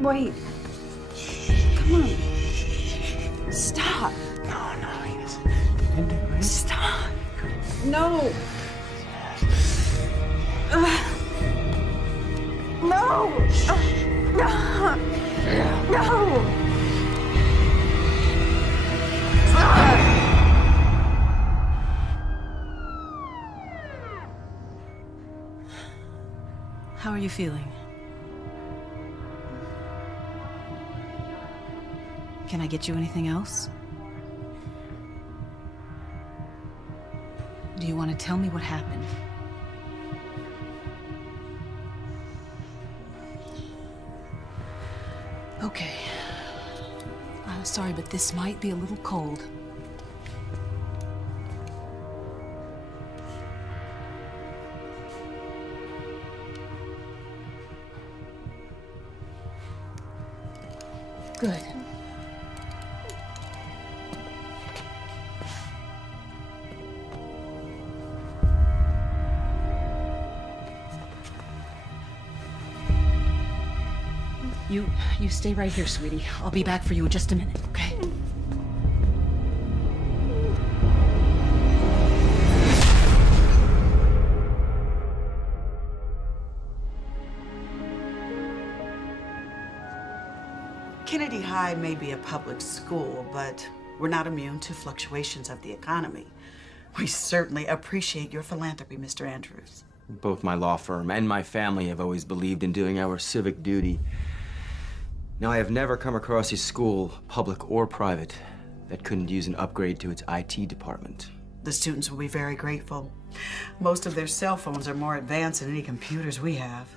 Wait. Come on. Stop. No, he's... You can do it. Stop. No. No. No. No. How are you feeling? Can I get you anything else? Do you want to tell me what happened? Okay. I'm sorry, but this might be a little cold. Good. You stay right here, sweetie. I'll be back for you in just a minute, okay? Kennedy High may be a public school, but we're not immune to fluctuations of the economy. We certainly appreciate your philanthropy, Mr. Andrews. Both my law firm and my family have always believed in doing our civic duty. Now, I have never come across a school, public or private, that couldn't use an upgrade to its IT department. The students will be very grateful. Most of their cell phones are more advanced than any computers we have.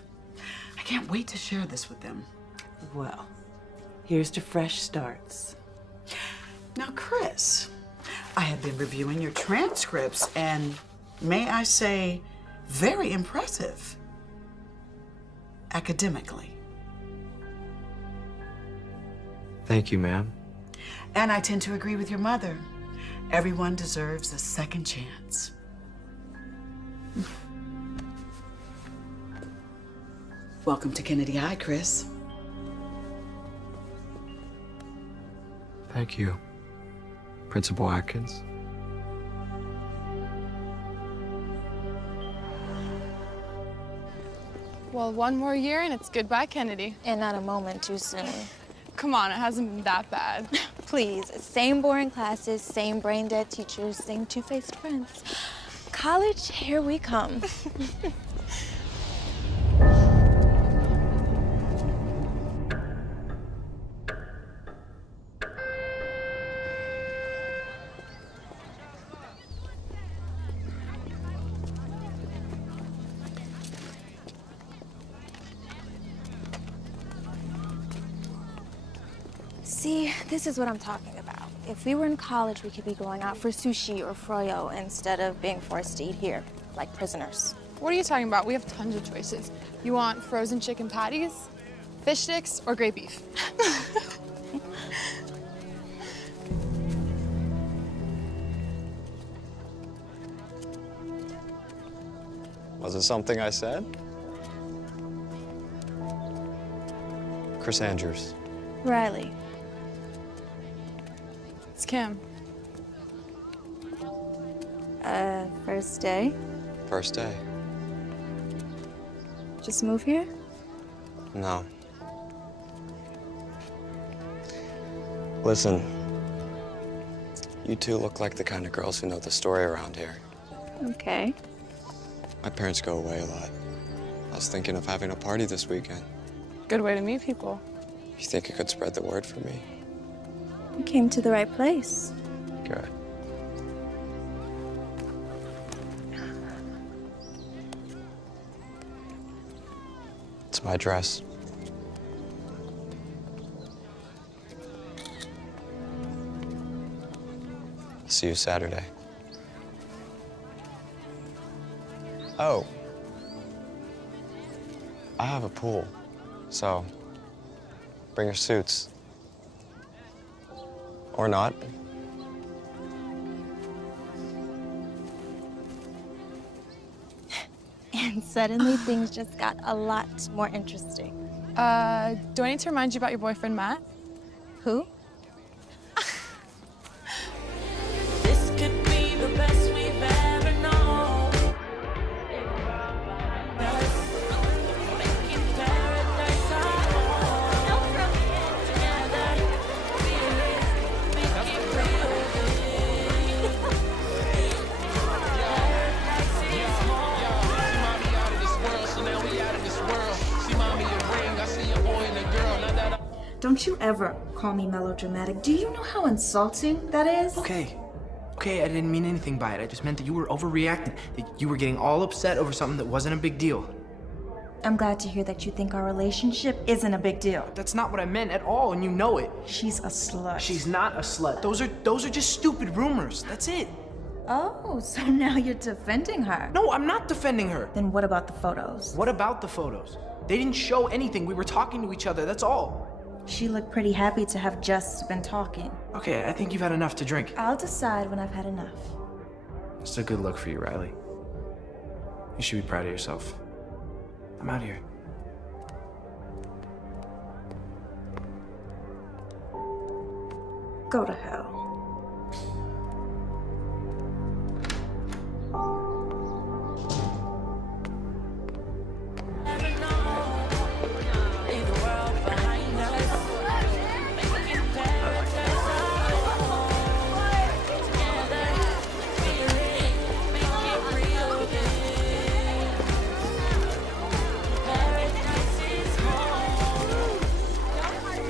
I can't wait to share this with them. Well, here's to fresh starts. Now, Chris, I have been reviewing your transcripts, and may I say, very impressive. Academically. Thank you, ma'am. And I tend to agree with your mother. Everyone deserves a second chance. Welcome to Kennedy High, Chris. Thank you, Principal Atkins. Well, one more year and it's goodbye, Kennedy. And not a moment too soon. Come on, it hasn't been that bad. Please, same boring classes, same brain-dead teachers, same two-faced friends. College, here we come. See, this is what I'm talking about. If we were in college, we could be going out for sushi or froyo instead of being forced to eat here, like prisoners. What are you talking about? We have tons of choices. You want frozen chicken patties, fish sticks, or great beef? Was it something I said? Chris Andrews. Riley. It's Kim. First day? First day. Just move here? No. Listen, you two look like the kind of girls who know the story around here. Okay. My parents go away a lot. I was thinking of having a party this weekend. Good way to meet people. You think it could spread the word for me? You came to the right place. Good. It's my dress. I'll see you Saturday. Oh. I have a pool, so bring your suits. Or not. And suddenly things just got a lot more interesting. Do I need to remind you about your boyfriend, Matt? Who? This could be the best we've ever known. Making paradise our home. Together, make it real. Paradise is home. Don't you ever call me melodramatic. Do you know how insulting that is? Okay, I didn't mean anything by it. I just meant that you were overreacting, that you were getting all upset over something that wasn't a big deal. I'm glad to hear that you think our relationship isn't a big deal. That's not what I meant at all, and you know it. She's a slut. She's not a slut. Those are just stupid rumors. That's it. Oh, so now you're defending her. No, I'm not defending her. Then what about the photos? What about the photos? They didn't show anything. We were talking to each other, that's all. She looked pretty happy to have just been talking. Okay, I think you've had enough to drink. I'll decide when I've had enough. It's a good look for you, Riley. You should be proud of yourself. I'm out of here. Go to hell. Leave the world behind us. Making paradise our home. Together, feel it, make it real. Paradise is home.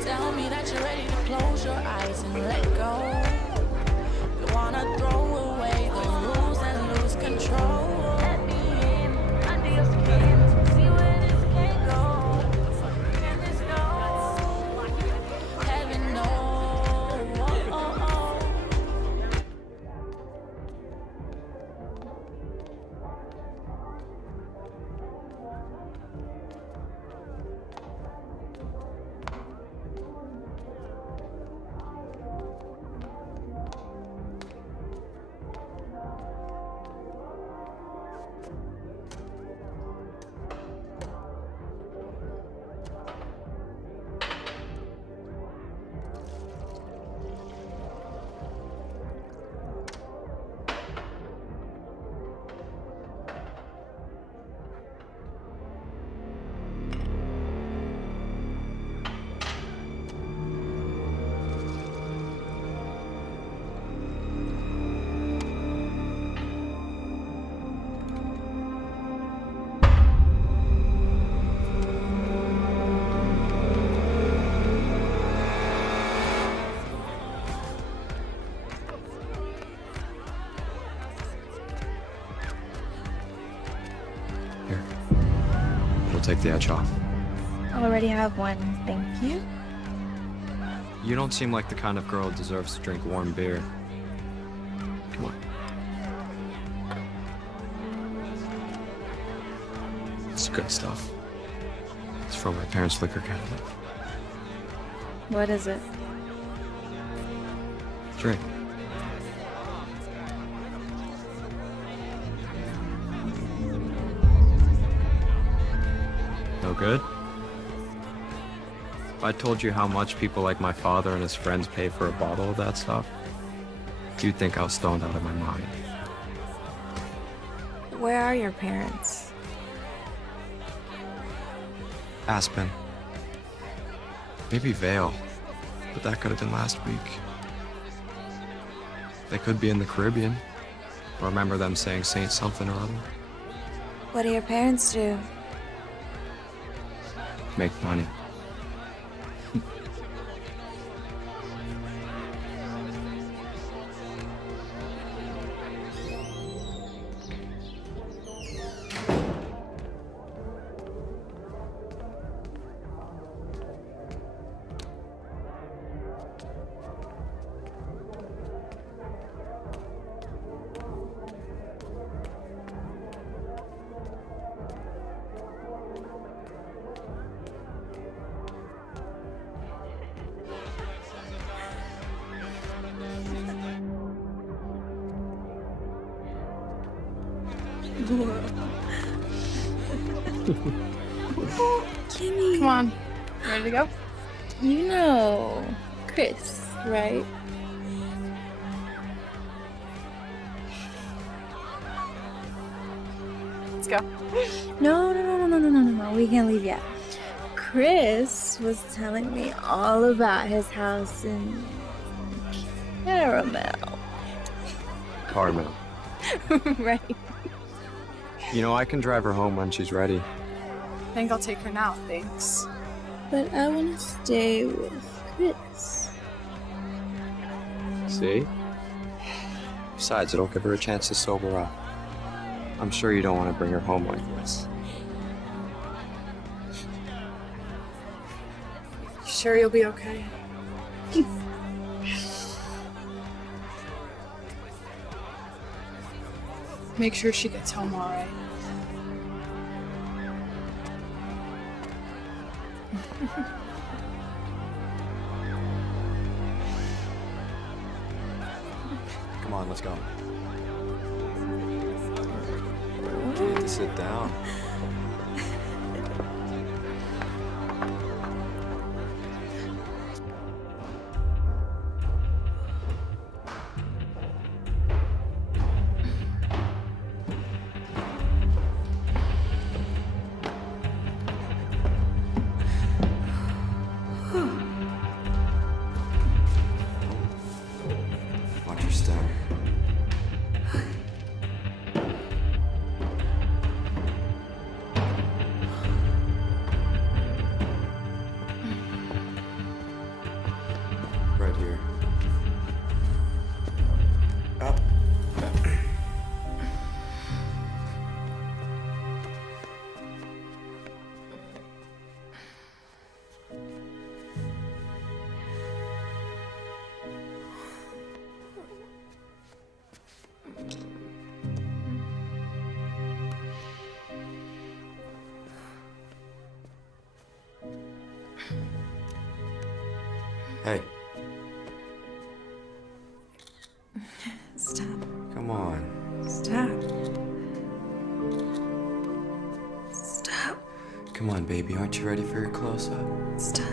Tell me that you're ready to close your eyes and let go. You wanna throw away the rules and lose control. Let me in under your skin. See where this can go. Can this go? Heaven knows. Here. It'll take the edge off. I already have one, thank you. You don't seem like the kind of girl who deserves to drink warm beer. Come on. It's good stuff. It's from my parents' liquor cabinet. What is it? Drink. No good? If I told you how much people like my father and his friends pay for a bottle of that stuff, you'd think I was stoned out of my mind. Where are your parents? Aspen. Maybe Vale, but that could have been last week. They could be in the Caribbean. I remember them saying Saint something or other. What do your parents do? Make money. Come on. Ready to go? You know Chris, right? Let's go. No. We can't leave yet. Chris was telling me all about his house in Caramel. Carmel. Right. You know, I can drive her home when she's ready. I think I'll take her now, thanks. But I want to stay with Chris. See? Besides, it'll give her a chance to sober up. I'm sure you don't want to bring her home like this. You sure you'll be okay? Make sure she gets home all right. Come on, let's go. You need to sit down. Watch your step. Right here. Up. Hey, Stop. come on. Stop. Stop. Come on, baby. Aren't you ready for your close-up? Stop.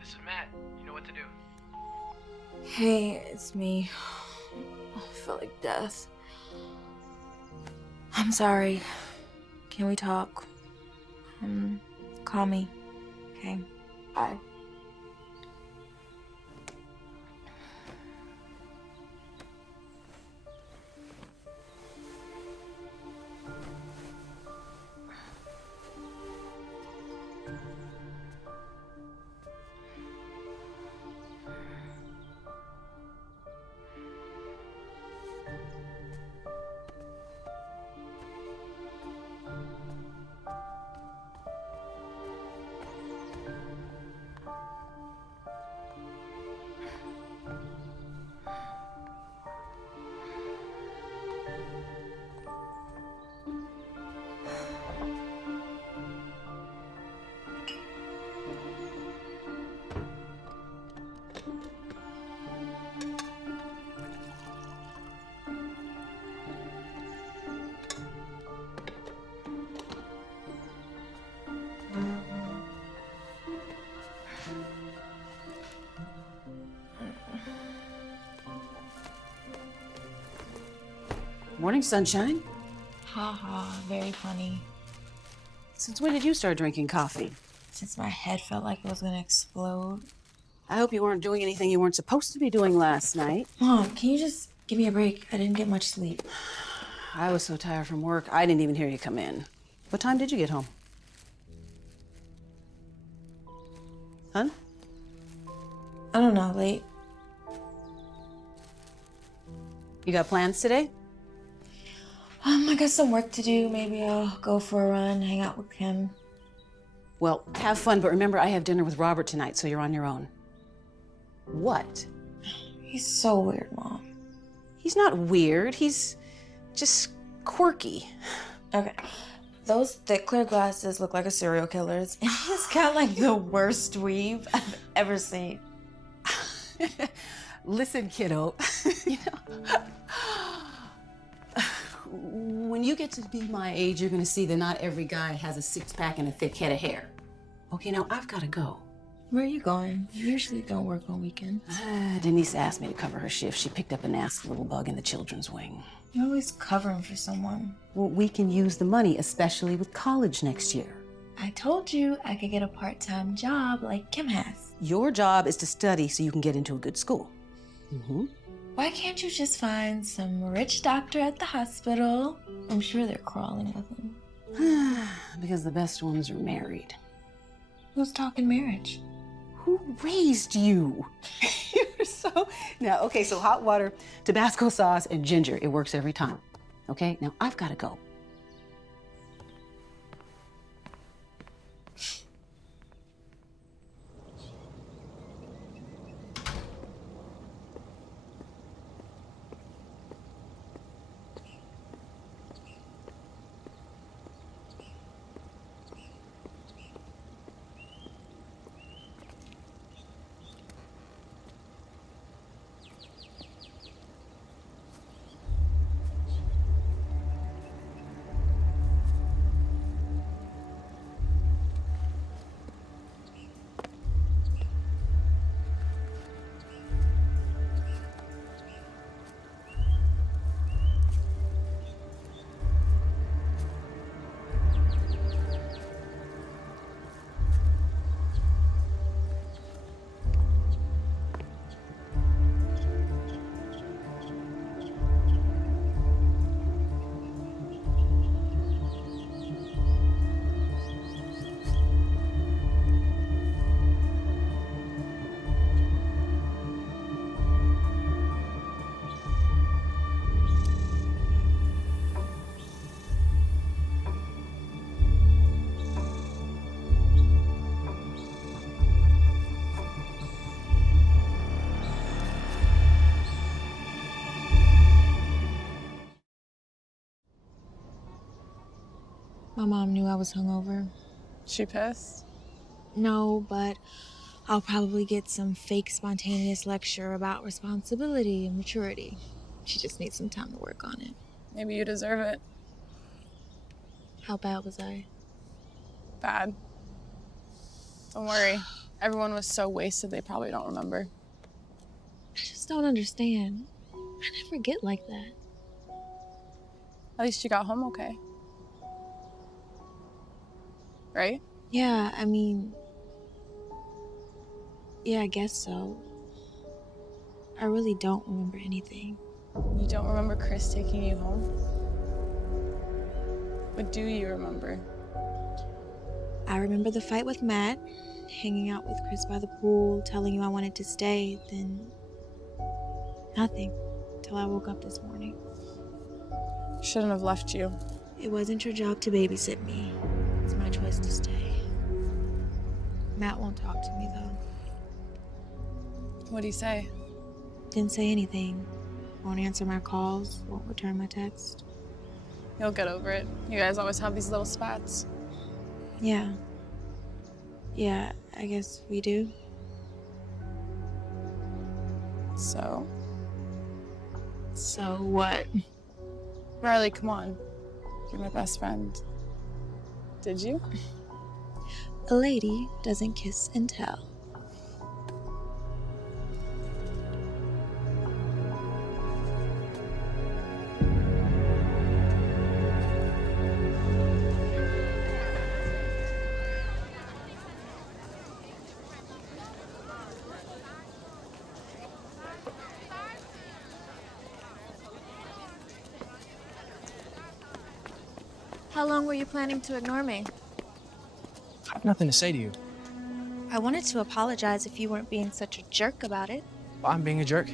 This is Matt. You know what to do. Hey, it's me. I felt like death. I'm sorry. Can we talk? Call me. Okay. Bye. Morning, sunshine. Ha ha, very funny. Since when did you start drinking coffee? Since my head felt like it was gonna explode. I hope you weren't doing anything you weren't supposed to be doing last night. Mom, can you just give me a break? I didn't get much sleep. I was so tired from work, I didn't even hear you come in. What time did you get home? Huh? I don't know, late. You got plans today? I got some work to do. Maybe I'll go for a run, hang out with Kim. Well, have fun, but remember I have dinner with Robert tonight, so you're on your own. What? He's so weird, Mom. He's not weird, he's just quirky. Okay. Those thick clear glasses look like a serial killer's, and he's got like the worst weave I've ever seen. Listen, kiddo, you know, when you get to be my age, you're gonna see that not every guy has a six-pack and a thick head of hair. Okay, now I've gotta go. Where are you going? You usually don't work on weekends. Denise asked me to cover her shift. She picked up a nasty little bug in the children's wing. You're always covering for someone. Well, we can use the money, especially with college next year. I told you I could get a part-time job like Kim has. Your job is to study so you can get into a good school. Why can't you just find some rich doctor at the hospital? I'm sure they're crawling with him. Because the best ones are married. Who's talking marriage? Who raised you? You're so... Now, okay, so hot water, Tabasco sauce, and ginger. It works every time. Okay, now I've got to go. My mom knew I was hungover. She pissed? No, but I'll probably get some fake spontaneous lecture about responsibility and maturity. She just needs some time to work on it. Maybe you deserve it. How bad was I? Bad. Don't worry. Everyone was so wasted they probably don't remember. I just don't understand. I never get like that. At least you got home okay. Right? Yeah, I mean... Yeah, I guess so. I really don't remember anything. You don't remember Chris taking you home? What do you remember? I remember the fight with Matt, hanging out with Chris by the pool, telling you I wanted to stay, then nothing, till I woke up this morning. Shouldn't have left you. It wasn't your job to babysit me. It's my choice to stay. Matt won't talk to me, though. What'd he say? Didn't say anything. Won't answer my calls, won't return my text. You'll get over it. You guys always have these little spats. Yeah. Yeah, I guess we do. So? So what? Riley, come on. You're my best friend. Did you? A lady doesn't kiss and tell. How long were you planning to ignore me? I have nothing to say to you. I wanted to apologize if you weren't being such a jerk about it. I'm being a jerk.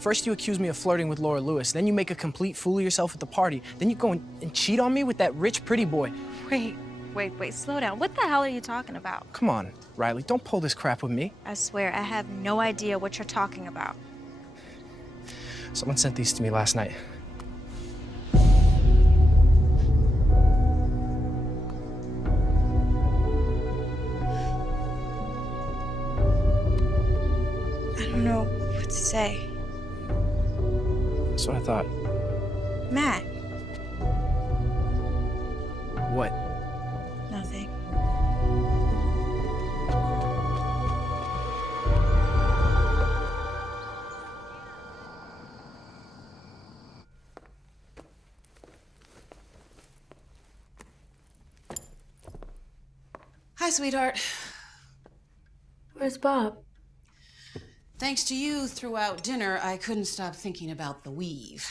First you accuse me of flirting with Laura Lewis, then you make a complete fool of yourself at the party, then you go and cheat on me with that rich, pretty boy. Wait, slow down. What the hell are you talking about? Come on, Riley, don't pull this crap with me. I swear, I have no idea what you're talking about. Someone sent these to me last night. I don't know what to say. That's what I thought. Matt. What? Nothing. Hi, sweetheart. Where's Bob? Thanks to you throughout dinner, I couldn't stop thinking about the weave.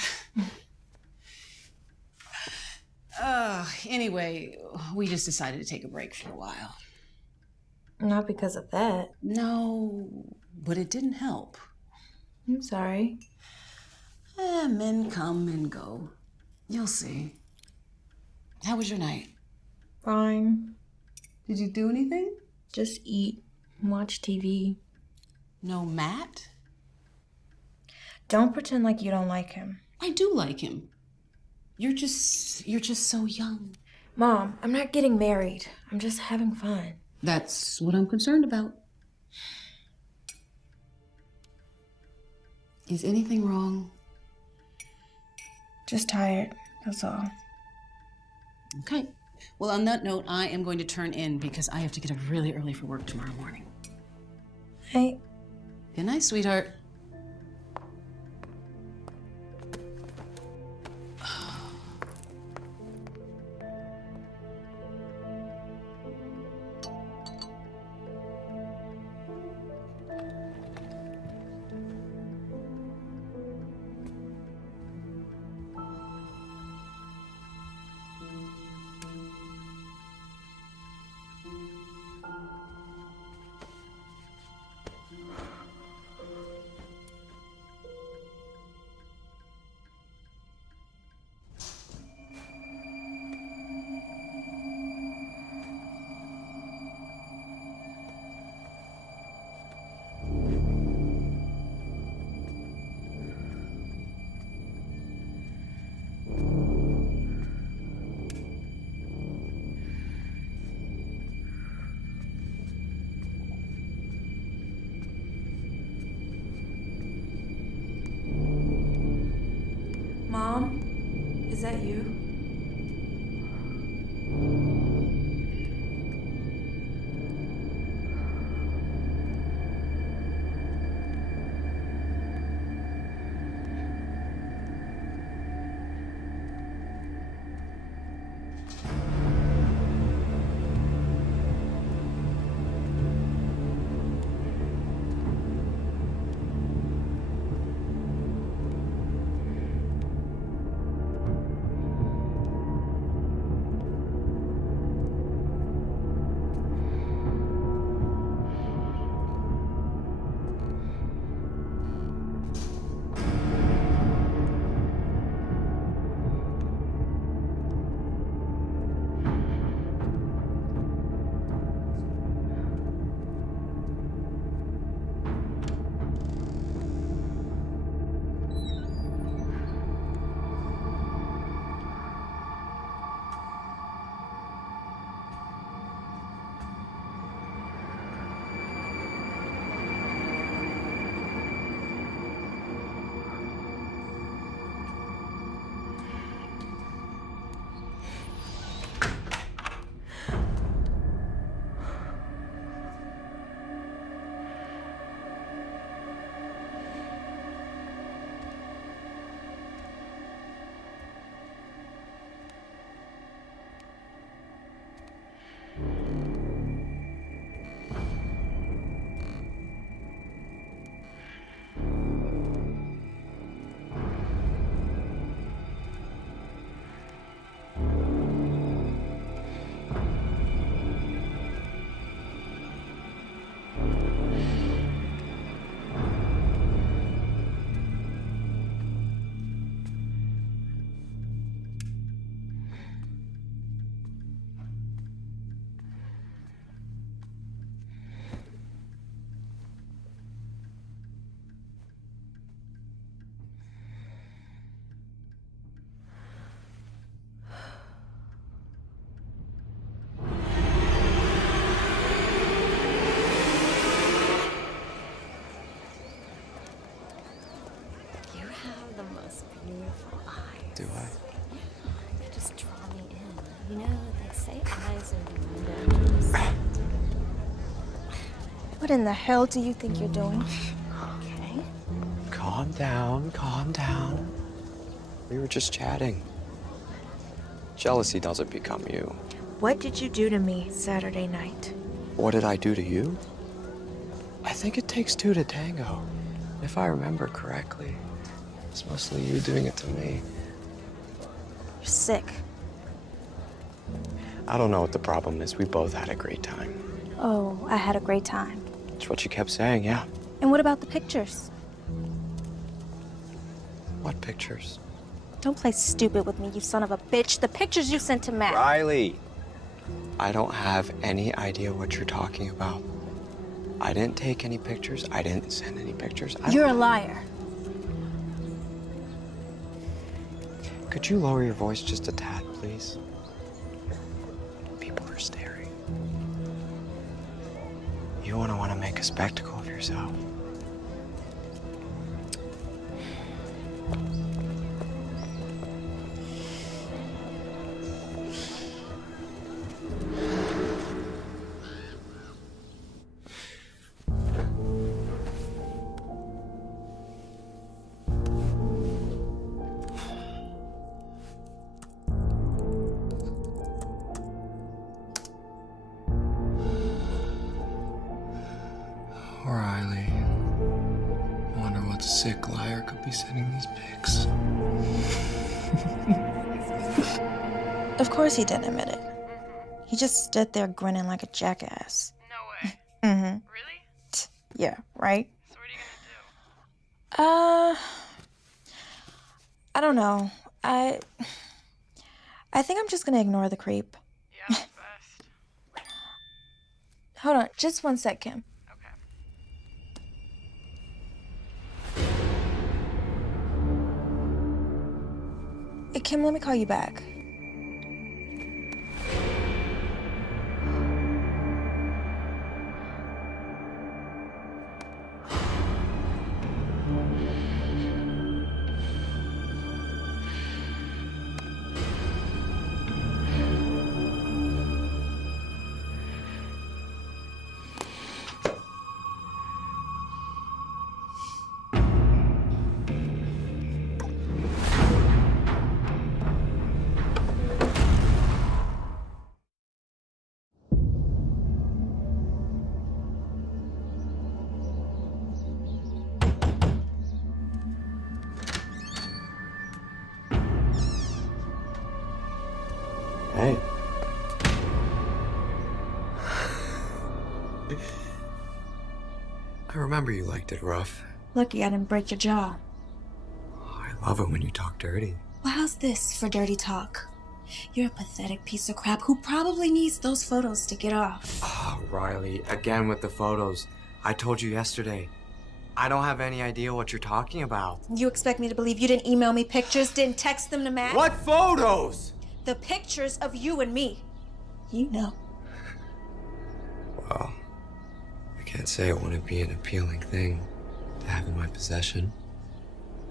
Anyway, we just decided to take a break for a while. Not because of that. No, but it didn't help. I'm sorry. Men come and go. You'll see. How was your night? Fine. Did you do anything? Just eat and watch TV. No Matt? Don't pretend like you don't like him. I do like him. You're just so young. Mom, I'm not getting married. I'm just having fun. That's what I'm concerned about. Is anything wrong? Just tired, that's all. Okay. Well, on that note, I am going to turn in because I have to get up really early for work tomorrow morning. Hey. Good night, sweetheart. Mom? Is that you? What in the hell do you think you're doing? Okay. Calm down, calm down. We were just chatting. Jealousy doesn't become you. What did you do to me Saturday night? What did I do to you? I think it takes two to tango. If I remember correctly, it's mostly you doing it to me. You're sick. I don't know what the problem is. We both had a great time. Oh, I had a great time. That's what you kept saying, yeah. And what about the pictures? What pictures? Don't play stupid with me, you son of a bitch. The pictures you sent to Matt. Riley! I don't have any idea what you're talking about. I didn't take any pictures. I didn't send any pictures. You're a liar. Could you lower your voice just a tad, please? People are staring. You want to make a spectacle of yourself. Riley. I wonder what sick liar could be sending these pics. Of course he didn't admit it. He just stood there grinning like a jackass. No way. Mm-hmm. Really? Yeah, right? So what are you gonna I don't know. I think I'm just gonna ignore the creep. do? Yeah, that's best. Hold on, just one sec, Kim. Hey, Kim, let me call you back. Hey. I remember you liked it rough. Lucky I didn't break your jaw. I love it when you talk dirty. Well, how's this for dirty talk? You're a pathetic piece of crap who probably needs those photos to get off. Oh, Riley, again with the photos. I told you yesterday. I don't have any idea what you're talking about. You expect me to believe you didn't email me pictures, didn't text them to Matt? What photos? The pictures of you and me. You know. Well, I can't say it wouldn't be an appealing thing to have in my possession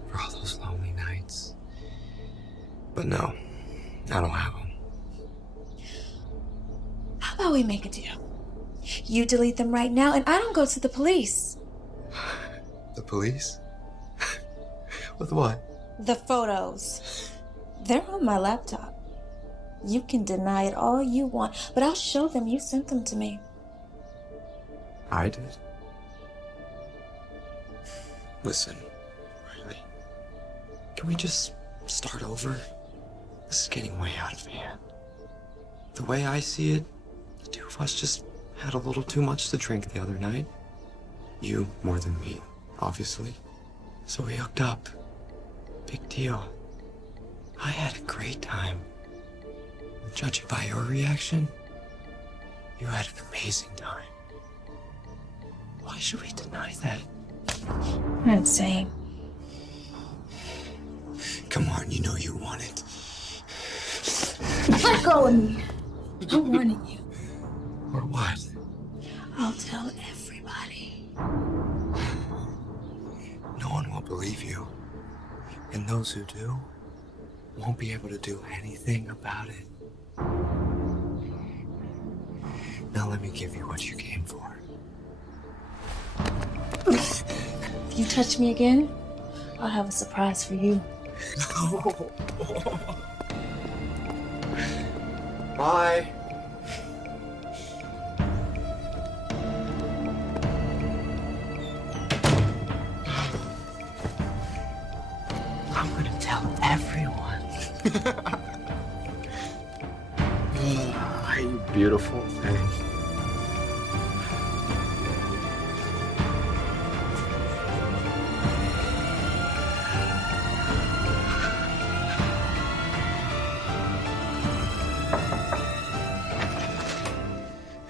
for all those lonely nights. But no, I don't have them. How about we make a deal? You delete them right now and I don't go to the police. The police? With what? The photos. They're on my laptop. You can deny it all you want, but I'll show them you sent them to me. I did. Listen, Riley, can we just start over? This is getting way out of hand. The way I see it, the two of us just had a little too much to drink the other night. You more than me, obviously. So we hooked up. Big deal. I had a great time. Judging by your reaction, you had an amazing time. Why should we deny that? I'm insane. Come on, you know you want it. Let go of me. I'm warning you. Or what? I'll tell everybody. No one will believe you. And those who do won't be able to do anything about it. Now let me give you what you came for. If you touch me again, I'll have a surprise for you. Bye. I'm gonna tell everyone. You beautiful thing.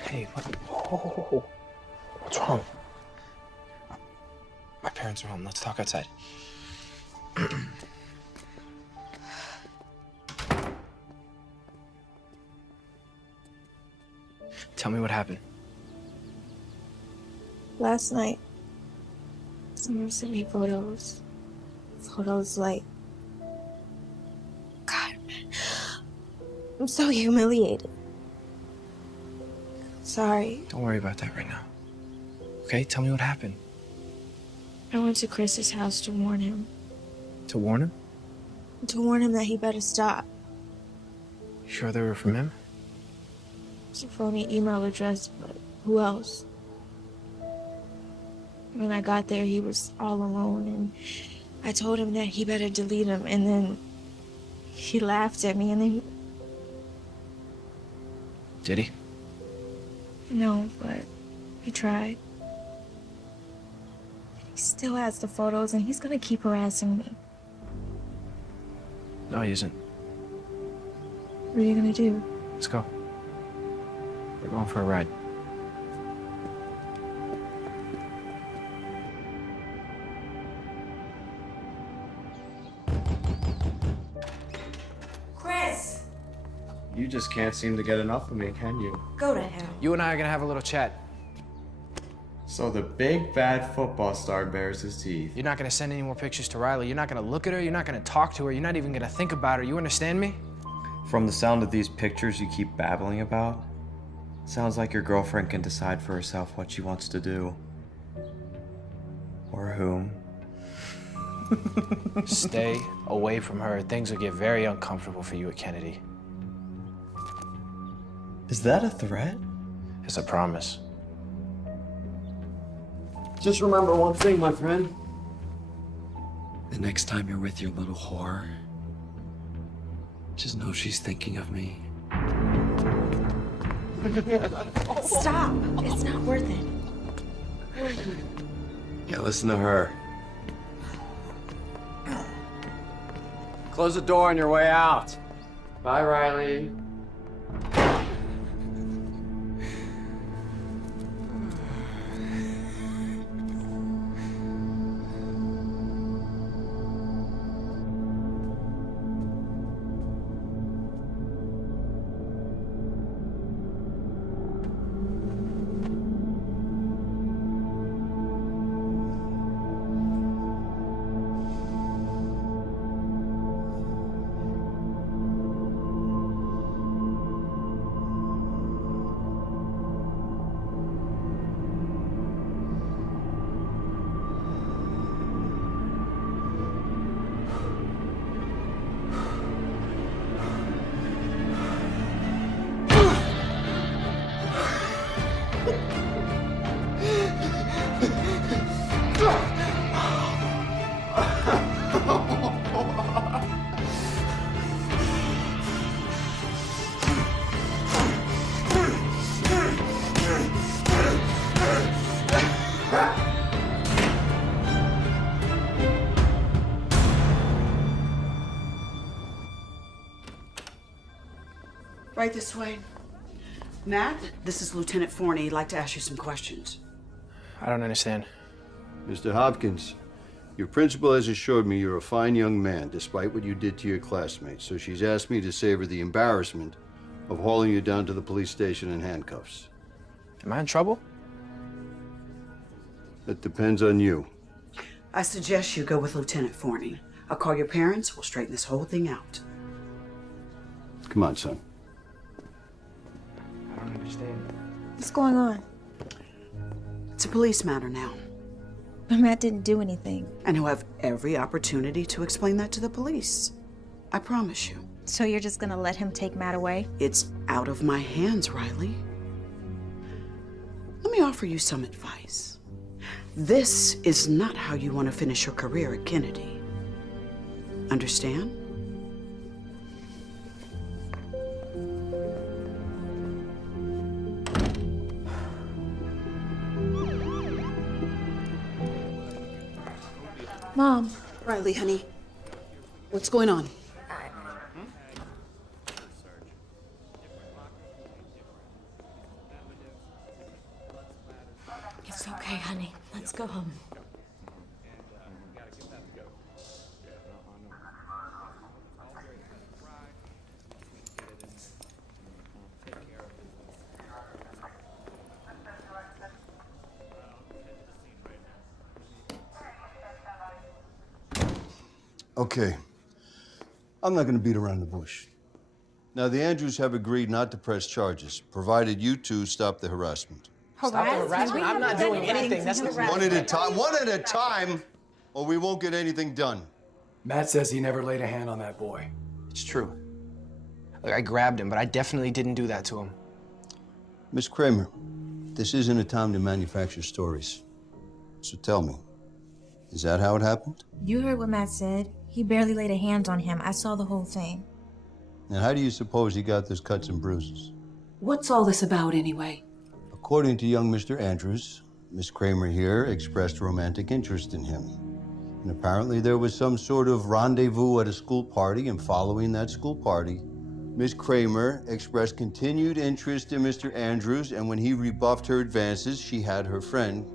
Hey, what? Oh, what's wrong? My parents are home. Let's talk outside. Tell me what happened. Last night, someone sent me photos. Photos like... God, man. I'm so humiliated. Sorry. Don't worry about that right now. Okay, tell me what happened. I went to Chris's house to warn him. To warn him? To warn him that he better stop. You sure they were from him? It's a phony email address, but who else? When I got there, he was all alone, and I told him that he better delete him, and then he laughed at me, and then... Did he? No, but he tried. He still has the photos, and he's gonna keep harassing me. No, he isn't. What are you gonna do? Let's go. We're going for a ride. Chris! You just can't seem to get enough of me, can you? Go to hell. You and I are gonna have a little chat. So the big bad football star bares his teeth. You're not gonna send any more pictures to Riley. You're not gonna look at her. You're not gonna talk to her. You're not even gonna think about her. You understand me? From the sound of these pictures you keep babbling about, sounds like your girlfriend can decide for herself what she wants to do. Or whom. Stay away from her. Things will get very uncomfortable for you at Kennedy. Is that a threat? It's a promise. Just remember one thing, my friend. The next time you're with your little whore, just know she's thinking of me. Stop! It's not worth it. Yeah, listen to her. Close the door on your way out. Bye, Riley. Right this way. Matt, this is Lieutenant Forney. He'd like to ask you some questions. I don't understand. Mr. Hopkins, your principal has assured me you're a fine young man, despite what you did to your classmates. So she's asked me to save her the embarrassment of hauling you down to the police station in handcuffs. Am I in trouble? That depends on you. I suggest you go with Lieutenant Forney. I'll call your parents. We'll straighten this whole thing out. Come on, son. I don't understand. What's going on? It's a police matter now. But Matt didn't do anything. And he'll have every opportunity to explain that to the police. I promise you. So you're just gonna let him take Matt away? It's out of my hands, Riley. Let me offer you some advice. This is not how you want to finish your career at Kennedy. Understand? Mom. Riley, honey, what's going on? It's okay, honey. Let's go home. Okay. I'm not going to beat around the bush. Now, the Andrews have agreed not to press charges, provided you two stop the harassment. Stop the harassment? I'm not doing anything. That's not One at a time, or we won't get anything done. Matt says he never laid a hand on that boy. It's true. Look, I grabbed him, but I definitely didn't do that to him. Miss Kramer, this isn't a time to manufacture stories. So tell me, is that how it happened? You heard what Matt said. He barely laid a hand on him. I saw the whole thing. And how do you suppose he got those cuts and bruises? What's all this about anyway? According to young Mr. Andrews, Miss Kramer here expressed romantic interest in him. And apparently there was some sort of rendezvous at a school party, and following that school party, Miss Kramer expressed continued interest in Mr. Andrews, and when he rebuffed her advances, she had her friend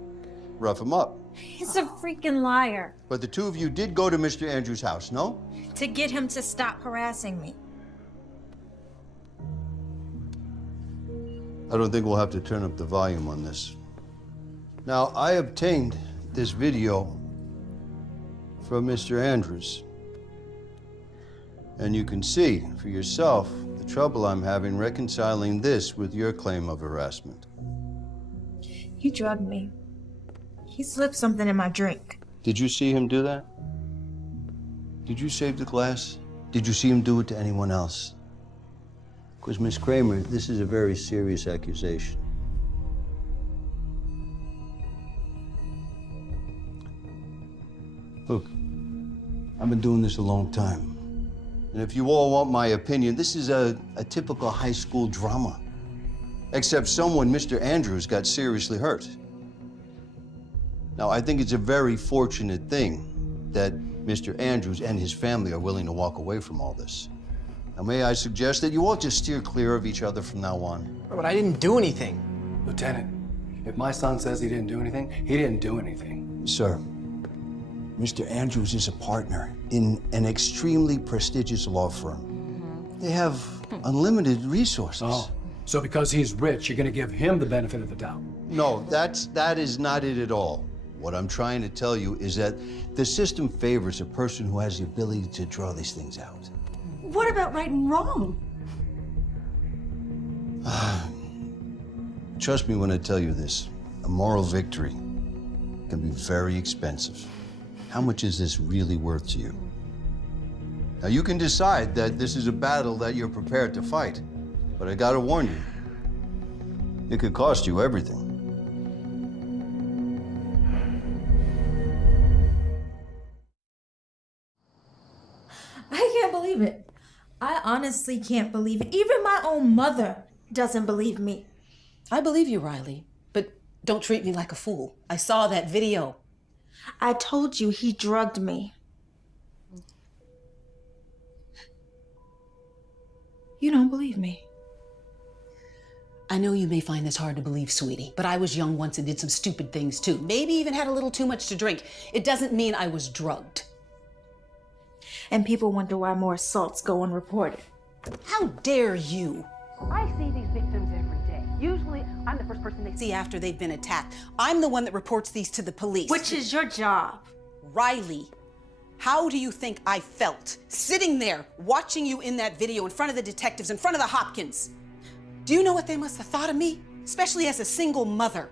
rough him up. He's a freaking liar. But the two of you did go to Mr. Andrews' house, no? To get him to stop harassing me. I don't think we'll have to turn up the volume on this. Now, I obtained this video from Mr. Andrews. And you can see for yourself the trouble I'm having reconciling this with your claim of harassment. He drugged me. He slipped something in my drink. Did you see him do that? Did you save the glass? Did you see him do it to anyone else? Because, Miss Kramer, this is a very serious accusation. Look, I've been doing this a long time. And if you all want my opinion, this is a typical high school drama. Except someone, Mr. Andrews, got seriously hurt. Now, I think it's a very fortunate thing that Mr. Andrews and his family are willing to walk away from all this. Now, may I suggest that you all just steer clear of each other from now on? But I didn't do anything. Lieutenant, if my son says he didn't do anything, he didn't do anything. Sir, Mr. Andrews is a partner in an extremely prestigious law firm. They have unlimited resources. Oh, so because he's rich, you're gonna give him the benefit of the doubt? No, that is not it at all. What I'm trying to tell you is that the system favors a person who has the ability to draw these things out. What about right and wrong? Trust me when I tell you this. A moral victory can be very expensive. How much is this really worth to you? Now, you can decide that this is a battle that you're prepared to fight, but I gotta warn you, it could cost you everything. I can't believe it. I honestly can't believe it. Even my own mother doesn't believe me. I believe you, Riley, but don't treat me like a fool. I saw that video. I told you he drugged me. You don't believe me. I know you may find this hard to believe, sweetie, but I was young once and did some stupid things too. Maybe even had a little too much to drink. It doesn't mean I was drugged. And people wonder why more assaults go unreported. How dare you? I see these victims every day. Usually, I'm the first person they See after they've been attacked. I'm the one that reports these to the police. Which is your job. Riley, how do you think I felt sitting there watching you in that video in front of the detectives, in front of the Hopkins? Do you know what they must have thought of me? Especially as a single mother.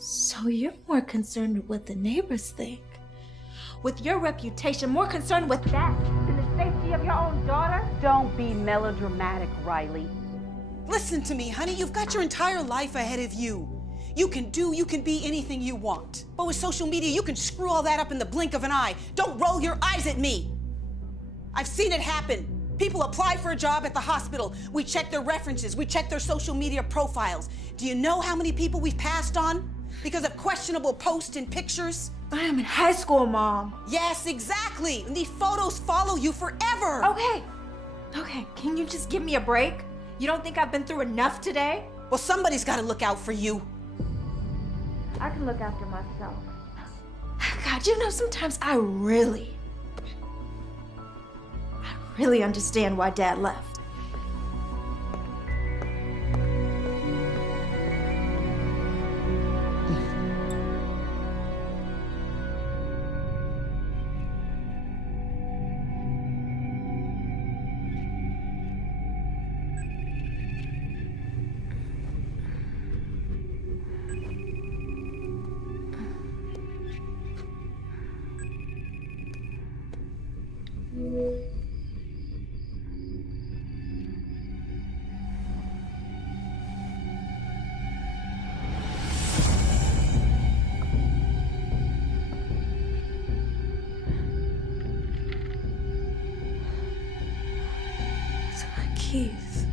So you're more concerned with what the neighbors think. With your reputation, more concerned with that than the safety of your own daughter? Don't be melodramatic, Riley. Listen to me, honey. You've got your entire life ahead of you. You can be anything you want. But with social media, you can screw all that up in the blink of an eye. Don't roll your eyes at me. I've seen it happen. People apply for a job at the hospital. We check their references. We check their social media profiles. Do you know how many people we've passed on because of questionable posts and pictures? I am in high school, Mom. Yes, exactly. And these photos follow you forever. Okay, can you just give me a break? You don't think I've been through enough today? Well, somebody's got to look out for you. I can look after myself. God, you know, sometimes I really understand why Dad left. Keys.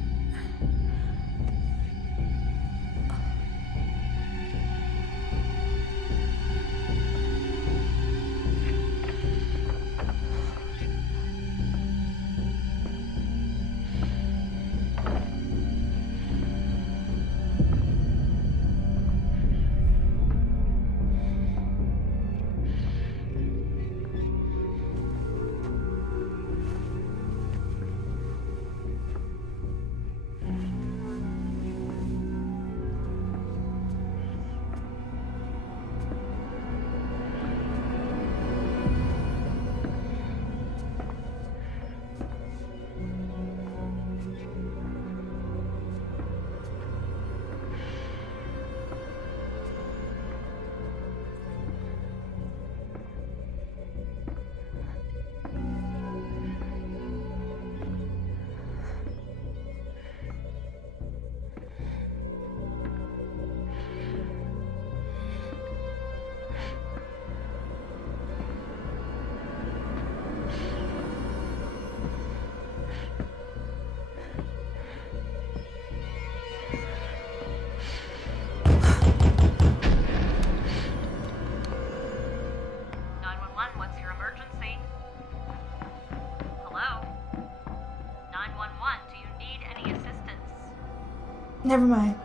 Never mind.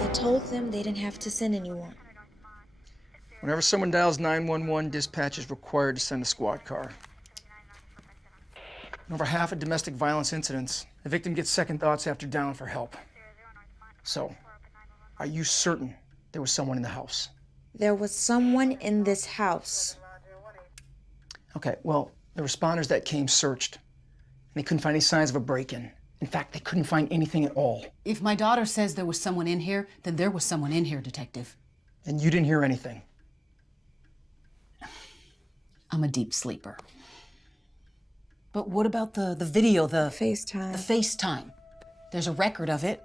I told them they didn't have to send anyone. Whenever someone dials 911, dispatch is required to send a squad car. In over half of domestic violence incidents, the victim gets second thoughts after dialing for help. So, are you certain there was someone in the house? There was someone in this house. Okay, well, the responders that came searched, and they couldn't find any signs of a break-in. In fact, they couldn't find anything at all. If my daughter says there was someone in here, then there was someone in here, Detective. And you didn't hear anything? I'm a deep sleeper. But what about the video, the FaceTime? The FaceTime. There's a record of it.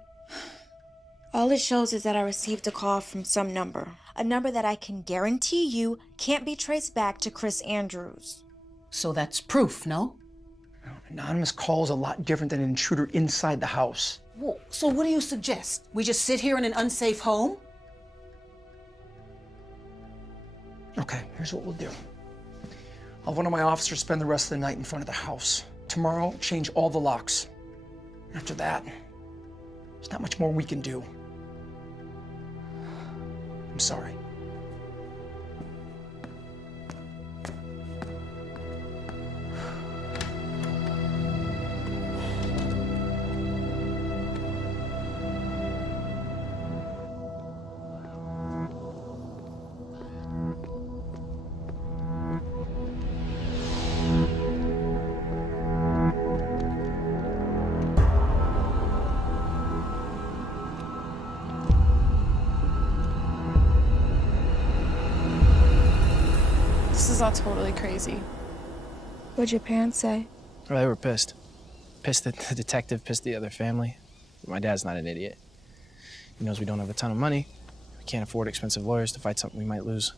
All it shows is that I received a call from some number. A number that I can guarantee you can't be traced back to Chris Andrews. So that's proof, no? Anonymous call is a lot different than an intruder inside the house. Well, so what do you suggest? We just sit here in an unsafe home? Okay, here's what we'll do. I'll have one of my officers spend the rest of the night in front of the house. Tomorrow, change all the locks. After that, there's not much more we can do. I'm sorry. is all totally crazy. What'd your parents say? Well, they were pissed. Pissed that the detective pissed the other family. But my dad's not an idiot. He knows we don't have a ton of money. We can't afford expensive lawyers to fight something we might lose.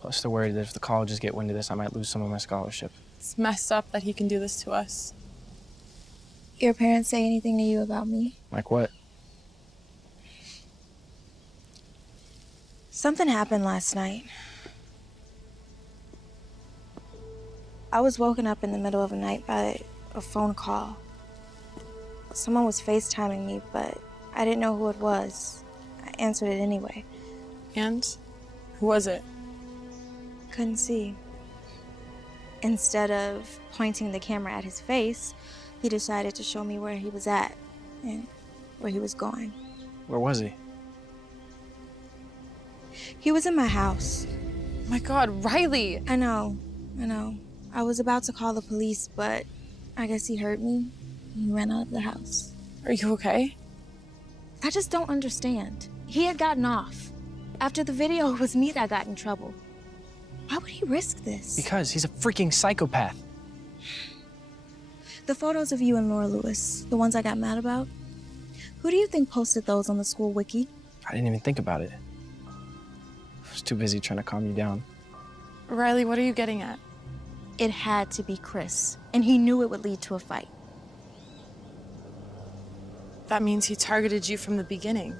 Plus, they're worried that if the colleges get wind of this, I might lose some of my scholarship. It's messed up that he can do this to us. Your parents say anything to you about me? Like what? Something happened last night. I was woken up in the middle of the night by a phone call. Someone was FaceTiming me, but I didn't know who it was. I answered it anyway. And? Who was it? Couldn't see. Instead of pointing the camera at his face, he decided to show me where he was at and where he was going. Where was he? He was in my house. My God, Riley! I know. I was about to call the police, but I guess he heard me. He ran out of the house. Are you okay? I just don't understand. He had gotten off. After the video, it was me that got in trouble. Why would he risk this? Because he's a freaking psychopath. The photos of you and Laura Lewis, the ones I got mad about, who do you think posted those on the school wiki? I didn't even think about it. I was too busy trying to calm you down. Riley, what are you getting at? It had to be Chris, and he knew it would lead to a fight. That means he targeted you from the beginning.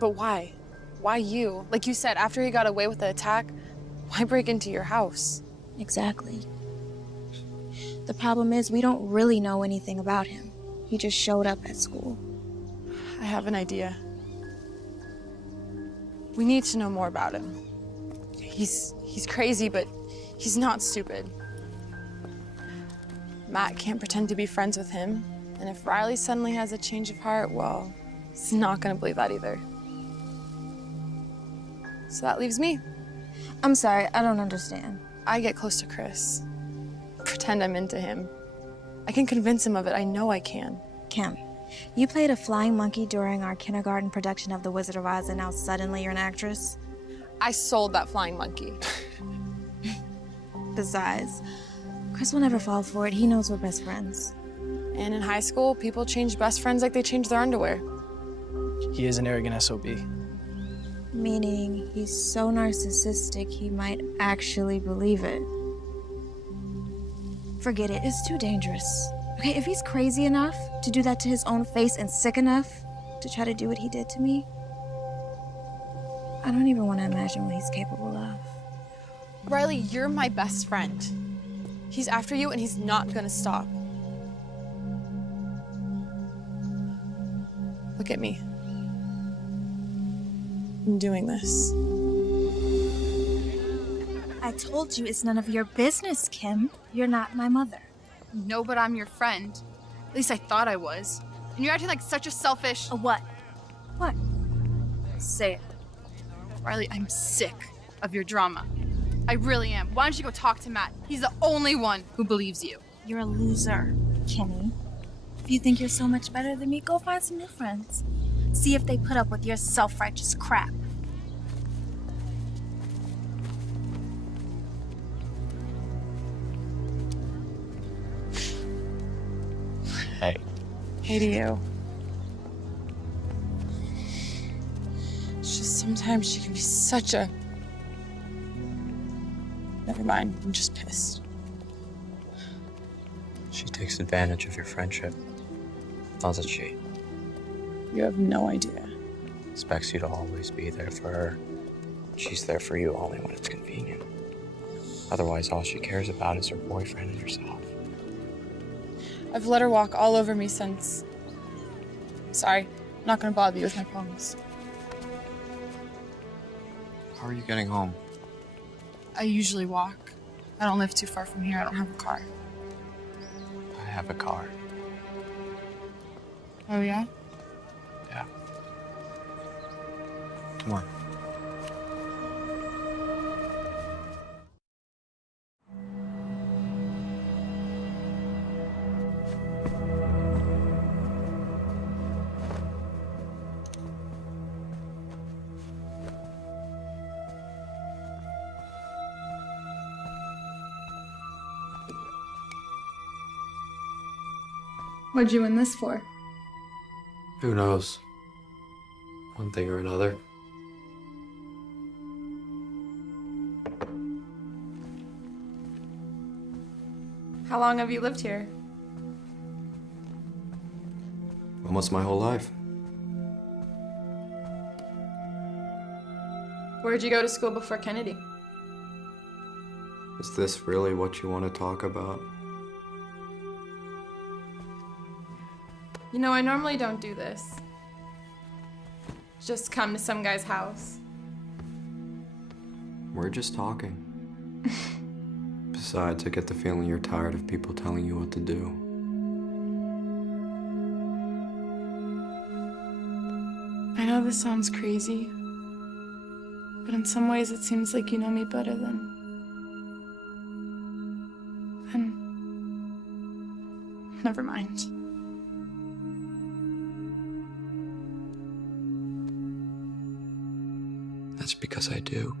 But why? Why you? Like you said, after he got away with the attack, why break into your house? Exactly. The problem is we don't really know anything about him. He just showed up at school. I have an idea. We need to know more about him. He's crazy, but he's not stupid. Matt can't pretend to be friends with him, and if Riley suddenly has a change of heart, well, he's not gonna believe that either. So that leaves me. I'm sorry, I don't understand. I get close to Chris. Pretend I'm into him. I can convince him of it, I know I can. Kim, you played a flying monkey during our kindergarten production of The Wizard of Oz, and now suddenly you're an actress? I sold that flying monkey. Besides, Chris will never fall for it. He knows we're best friends. And in high school, people change best friends like they change their underwear. He is an arrogant SOB. Meaning he's so narcissistic he might actually believe it. Forget it, it's too dangerous. Okay, if he's crazy enough to do that to his own face and sick enough to try to do what he did to me, I don't even want to imagine what he's capable of. Riley, you're my best friend. He's after you and he's not gonna stop. Look at me. I'm doing this. I told you it's none of your business, Kim. You're not my mother. No, but I'm your friend. At least I thought I was. And you're acting like such a selfish... A what? What? Say it. Riley, I'm sick of your drama. I really am. Why don't you go talk to Matt? He's the only one who believes you. You're a loser, Kimmy. If you think you're so much better than me, go find some new friends. See if they put up with your self-righteous crap. Hey. Hey to you. It's just sometimes she can be such a... Never mind, I'm just pissed. She takes advantage of your friendship, doesn't she? You have no idea. Expects you to always be there for her. She's there for you only when it's convenient. Otherwise, all she cares about is her boyfriend and herself. I've let her walk all over me since... Sorry, I'm not gonna bother you with my poems. How are you getting home? I usually walk. I don't live too far from here. I don't have a car. I have a car. Oh, yeah? Yeah. Come on. What'd you win this for? Who knows? One thing or another. How long have you lived here? Almost my whole life. Where'd you go to school before Kennedy? Is this really what you want to talk about? You know, I normally don't do this. Just come to some guy's house. We're just talking. Besides, I get the feeling you're tired of people telling you what to do. I know this sounds crazy, but in some ways it seems like you know me better than never mind. That's because I do.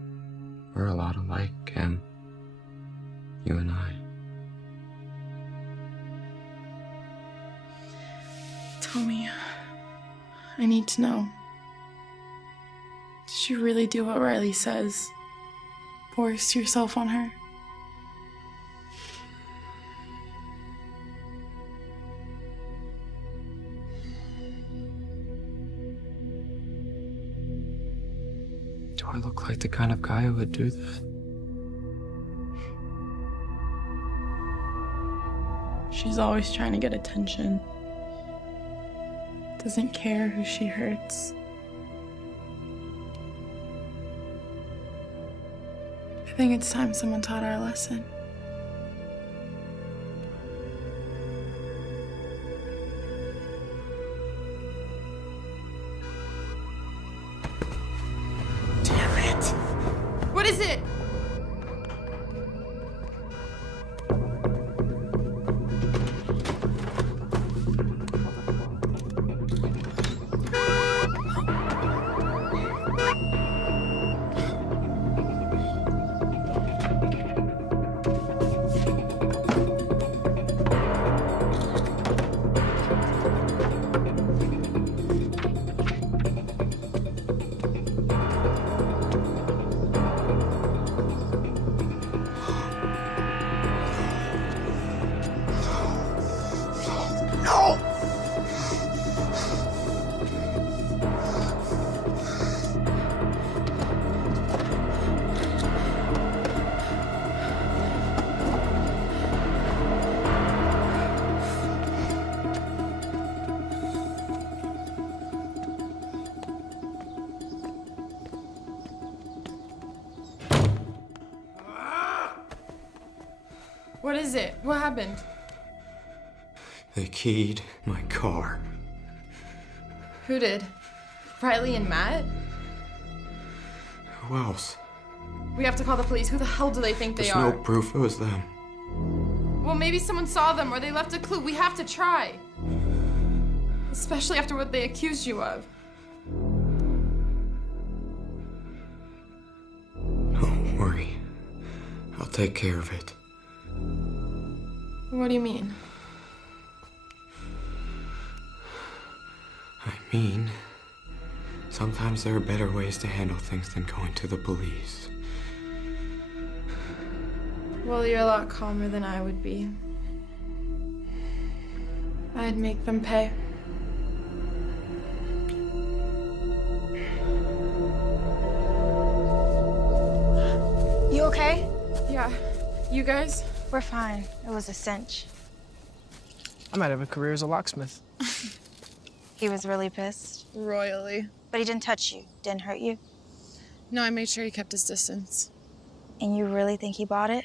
We're a lot alike, Em. You and I. Tell me, I need to know. Did you really do what Riley says? Force yourself on her? Do I look like the kind of guy who would do that? She's always trying to get attention. Doesn't care who she hurts. I think it's time someone taught her a lesson. Damn it! What is it? What is it? What happened? They keyed my car. Who did? Riley and Matt? Who else? We have to call the police. Who the hell do they think they There's are? no proof it was them. Well, maybe someone saw them or they left a clue. We have to try. Especially after what they accused you of. Don't worry. I'll take care of it. What do you mean? I mean, sometimes there are better ways to handle things than going to the police. Well, you're a lot calmer than I would be. I'd make them pay. You okay? Yeah. You guys? We're fine. It was a cinch. I might have a career as a locksmith. He was really pissed. Royally. But he didn't touch you, didn't hurt you. No, I made sure he kept his distance. And you really think he bought it?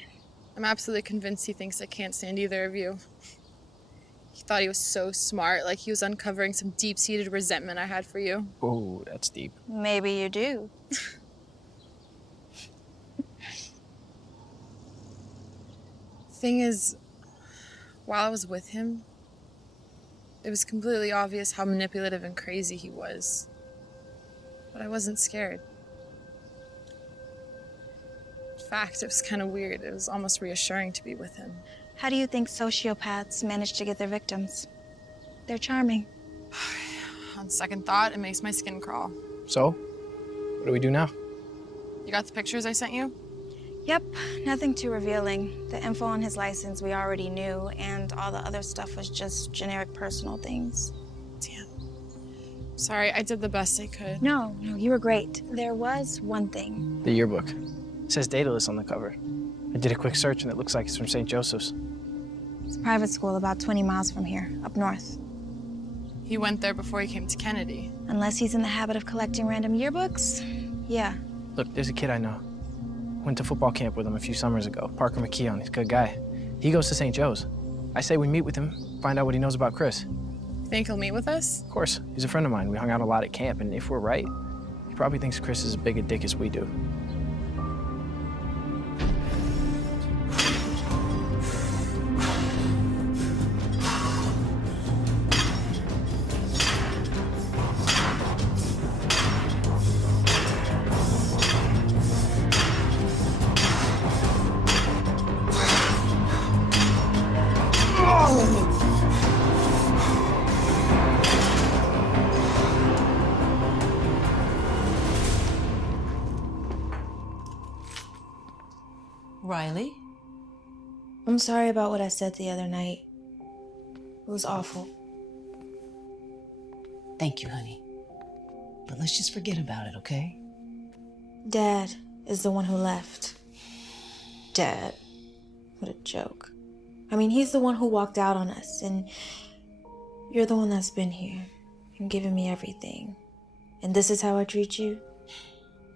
I'm absolutely convinced he thinks I can't stand either of you. He thought he was so smart, like he was uncovering some deep-seated resentment I had for you. Oh, that's deep. Maybe you do. Thing is, while I was with him, it was completely obvious how manipulative and crazy he was. But I wasn't scared. In fact, it was kind of weird. It was almost reassuring to be with him. How do you think sociopaths manage to get their victims? They're charming. On second thought, it makes my skin crawl. So, what do we do now? You got the pictures I sent you? Yep, nothing too revealing. The info on his license we already knew, and all the other stuff was just generic personal things. Damn. Sorry, I did the best I could. No, you were great. There was one thing. The yearbook. It says Daedalus on the cover. I did a quick search and it looks like it's from St. Joseph's. It's a private school about 20 miles from here, up north. He went there before he came to Kennedy. Unless he's in the habit of collecting random yearbooks, yeah. Look, there's a kid I know. Went to football camp with him a few summers ago. Parker McKeon, he's a good guy. He goes to St. Joe's. I say we meet with him, find out what he knows about Chris. Think he'll meet with us? Of course, he's a friend of mine. We hung out a lot at camp, and if we're right, he probably thinks Chris is as big a dick as we do. Riley? I'm sorry about what I said the other night. It was awful. Thank you, honey. But let's just forget about it, okay? Dad is the one who left. Dad. What a joke. I mean, he's the one who walked out on us, and you're the one that's been here and given me everything. And this is how I treat you?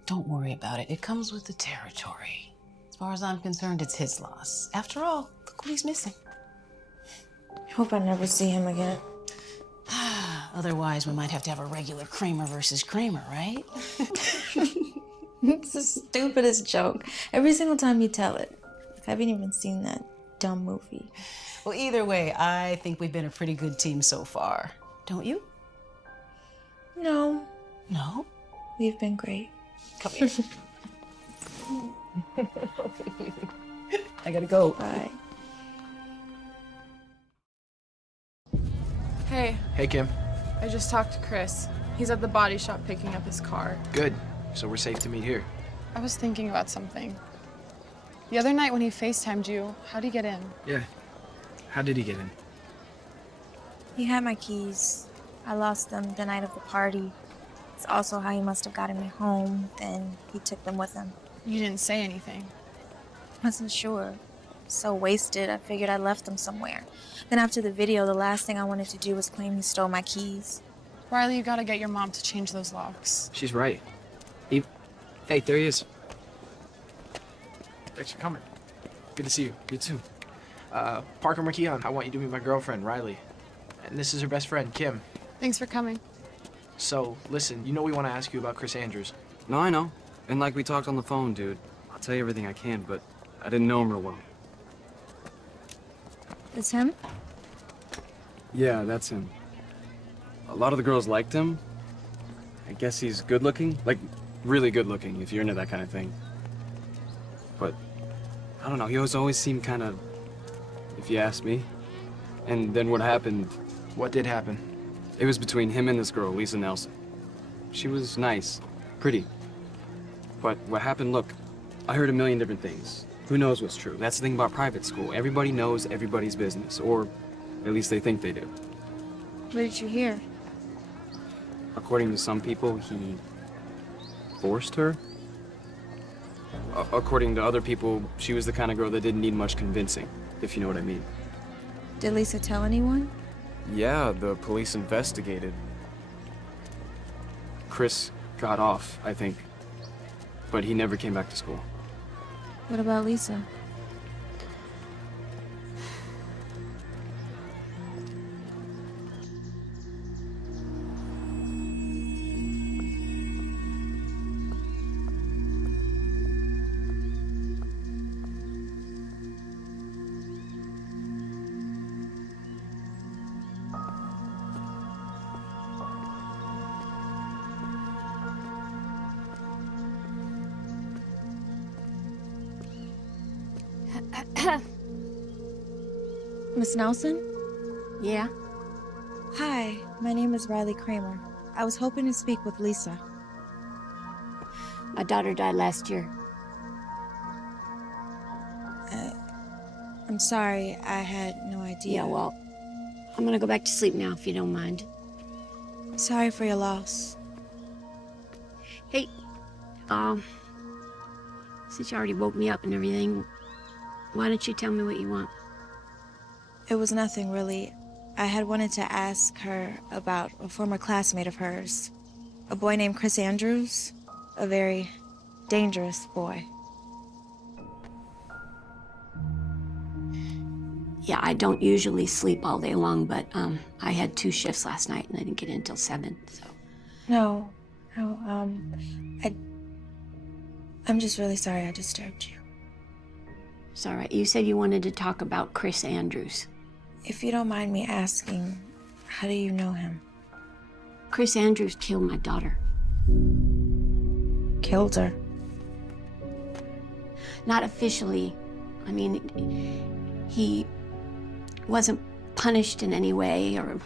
Don't worry about it. It comes with the territory. As far as I'm concerned, it's his loss. After all, look what he's missing. I hope I never see him again. Otherwise, we might have to have a regular Kramer versus Kramer, right? It's the stupidest joke. Every single time you tell it. I haven't even seen that dumb movie. Well, either way, I think we've been a pretty good team so far. Don't you? No. No? We've been great. Come here. I gotta go. Bye. Hey, Hey, Kim. I just talked to Chris. He's at the body shop picking up his car. Good. So we're safe to meet here. I was thinking about something. The other night when he FaceTimed you, how'd he get in? Yeah. How did he get in? He had my keys. I lost them the night of the party. It's also how he must have gotten me home, then he took them with him. You didn't say anything. Wasn't sure. So wasted, I figured I left them somewhere. Then after the video, the last thing I wanted to do was claim he stole my keys. Riley, you gotta get your mom to change those locks. She's right. Hey, there he is. Thanks for coming. Good to see you. You too. Parker McKeon, I want you to meet my girlfriend, Riley. And this is her best friend, Kim. Thanks for coming. So, listen, you know we want to ask you about Chris Andrews. No, I know. And like we talked on the phone, dude. I'll tell you everything I can, but I didn't know him real well. It's him? Yeah, that's him. A lot of the girls liked him. I guess he's good looking. Like, really good looking, if you're into that kind of thing. But, I don't know, he always seemed kind of, if you ask me. And then what happened... What did happen? It was between him and this girl, Lisa Nelson. She was nice, pretty. But what happened, look, I heard a million different things. Who knows what's true? That's the thing about private school. Everybody knows everybody's business, or at least they think they do. What did you hear? According to some people, he forced her. According to other people, she was the kind of girl that didn't need much convincing, if you know what I mean. Did Lisa tell anyone? Yeah, the police investigated. Chris got off, I think. But he never came back to school. What about Lisa? Miss Nelson? Yeah? Hi, my name is Riley Kramer. I was hoping to speak with Lisa. My daughter died last year. I'm sorry, I had no idea. Yeah, well, I'm gonna go back to sleep now if you don't mind. Sorry for your loss. Hey, since you already woke me up and everything, why don't you tell me what you want? It was nothing, really. I had wanted to ask her about a former classmate of hers, a boy named Chris Andrews, a very dangerous boy. Yeah, I don't usually sleep all day long, but I had 2 shifts last night and I didn't get in until 7, so. No, I'm just really sorry I disturbed you. It's all right. You said you wanted to talk about Chris Andrews. If you don't mind me asking, how do you know him? Chris Andrews killed my daughter. Killed her? Not officially. I mean, he wasn't punished in any way, or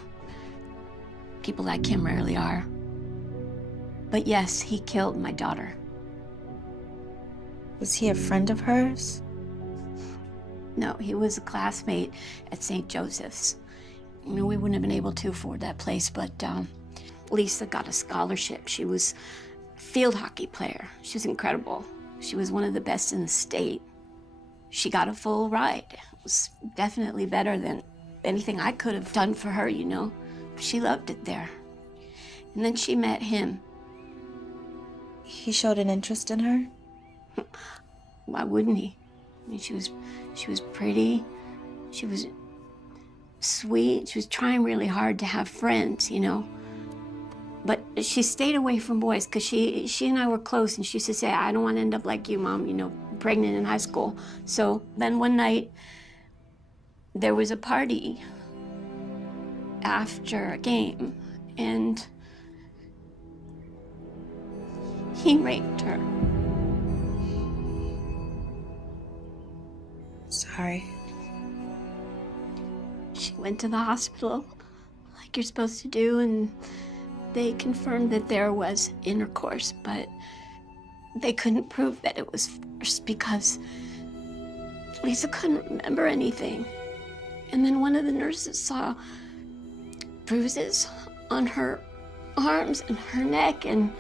people like him rarely are. But yes, he killed my daughter. Was he a friend of hers? No, he was a classmate at St. Joseph's. You know, we wouldn't have been able to afford that place, but Lisa got a scholarship. She was a field hockey player. She was incredible. She was one of the best in the state. She got a full ride. It was definitely better than anything I could have done for her, you know. She loved it there. And then she met him. He showed an interest in her? Why wouldn't he? I mean, she was pretty. She was sweet. She was trying really hard to have friends, you know. But she stayed away from boys because she and I were close, and she used to say, I don't want to end up like you, Mom, you know, pregnant in high school. So then one night, there was a party after a game, and he raped her. Sorry. She went to the hospital, like you're supposed to do, and they confirmed that there was intercourse, but they couldn't prove that it was forced because Lisa couldn't remember anything. And then one of the nurses saw bruises on her arms and her neck, and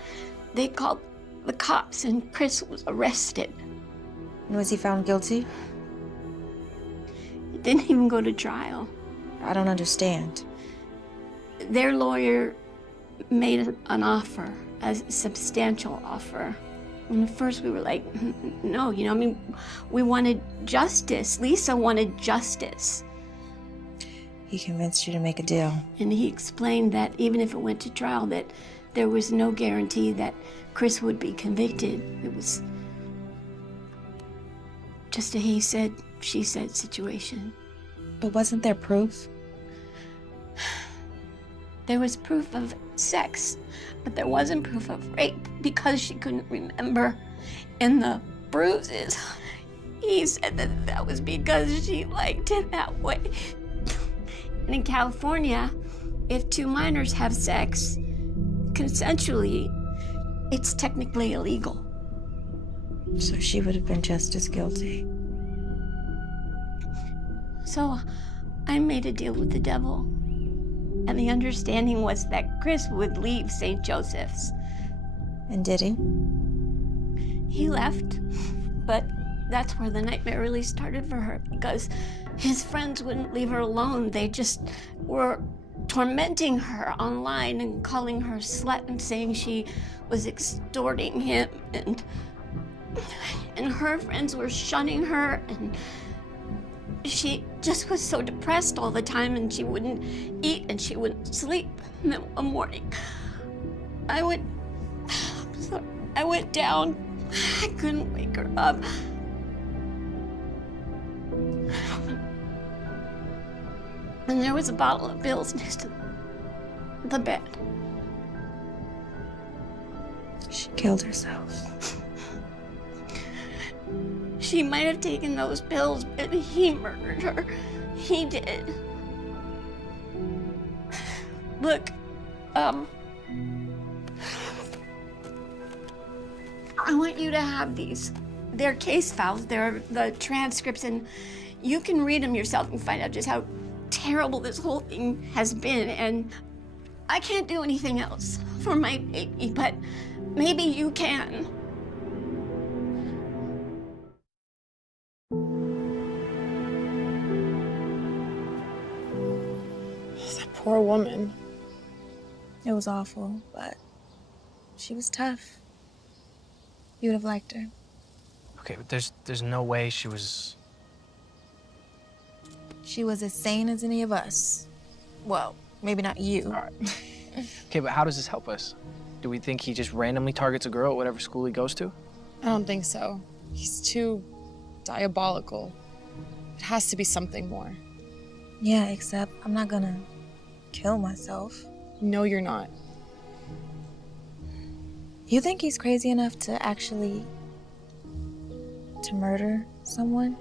they called the cops, and Chris was arrested. And was he found guilty? It didn't even go to trial. I don't understand. Their lawyer made an offer, a substantial offer. And at first we were like, no, you know, I mean, we wanted justice. Lisa wanted justice. He convinced you to make a deal. And he explained that even if it went to trial, that there was no guarantee that Chris would be convicted. It was just a he said, she said situation. But wasn't there proof? There was proof of sex, but there wasn't proof of rape because she couldn't remember. And the bruises, he said that that was because she liked it that way. And in California, if 2 minors have sex consensually, it's technically illegal. So she would have been just as guilty. So I made a deal with the devil. And the understanding was that Chris would leave St. Joseph's. And did he? He left, but that's where the nightmare really started for her, because his friends wouldn't leave her alone. They just were tormenting her online and calling her slut and saying she was extorting him, and her friends were shunning her, and she just was so depressed all the time, and she wouldn't eat and she wouldn't sleep. And then one morning, I went down. I couldn't wake her up. And there was a bottle of pills next to the bed. She killed herself. She might have taken those pills, but he murdered her. He did. Look, I want you to have these. They're case files, they're the transcripts, and you can read them yourself and find out just how terrible this whole thing has been. And I can't do anything else for my baby, but maybe you can. That poor woman. It was awful, but she was tough. You would have liked her. Okay, but there's no way she was... She was as sane as any of us. Well, maybe not you. All right. Okay, but how does this help us? Do we think he just randomly targets a girl at whatever school he goes to? I don't think so. He's too diabolical. It has to be something more. Yeah, except I'm not gonna kill myself. No, you're not. You think he's crazy enough to actually... to murder someone?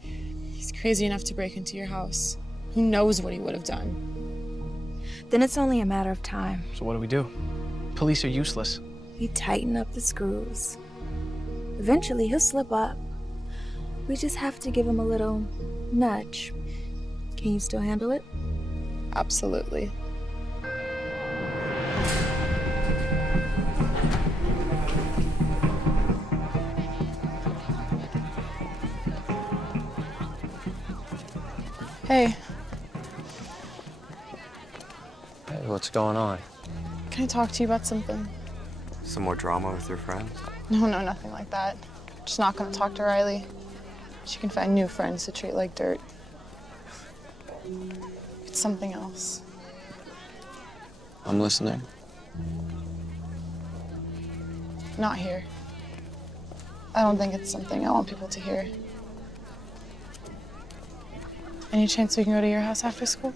He's crazy enough to break into your house. Who knows what he would have done? Then it's only a matter of time. So what do we do? Police are useless. We tighten up the screws. Eventually, he'll slip up. We just have to give him a little nudge. Can you still handle it? Absolutely. Hey. Hey, what's going on? Can I talk to you about something? Some more drama with your friends? No, nothing like that. Just not gonna talk to Riley. She can find new friends to treat like dirt. It's something else. I'm listening. Not here. I don't think it's something I want people to hear. Any chance we can go to your house after school?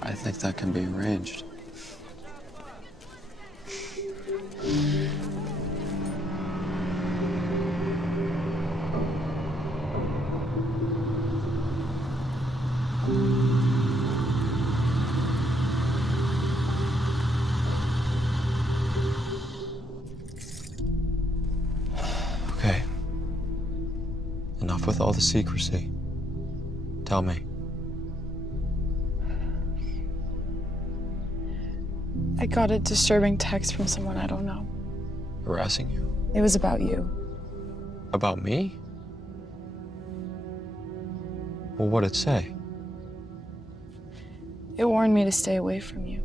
I think that can be arranged. Okay. Enough with all the secrecy. Tell me. I got a disturbing text from someone I don't know. Harassing you? It was about you. About me? Well, what'd it say? It warned me to stay away from you.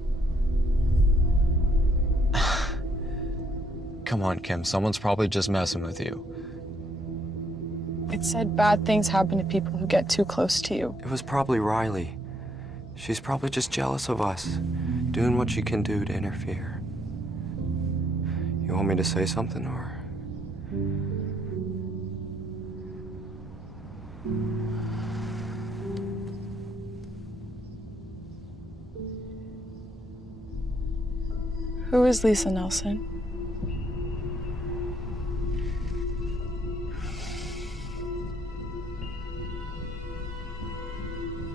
Come on, Kim. Someone's probably just messing with you. It said bad things happen to people who get too close to you. It was probably Riley. She's probably just jealous of us, doing what she can do to interfere. You want me to say something, or? Who is Lisa Nelson?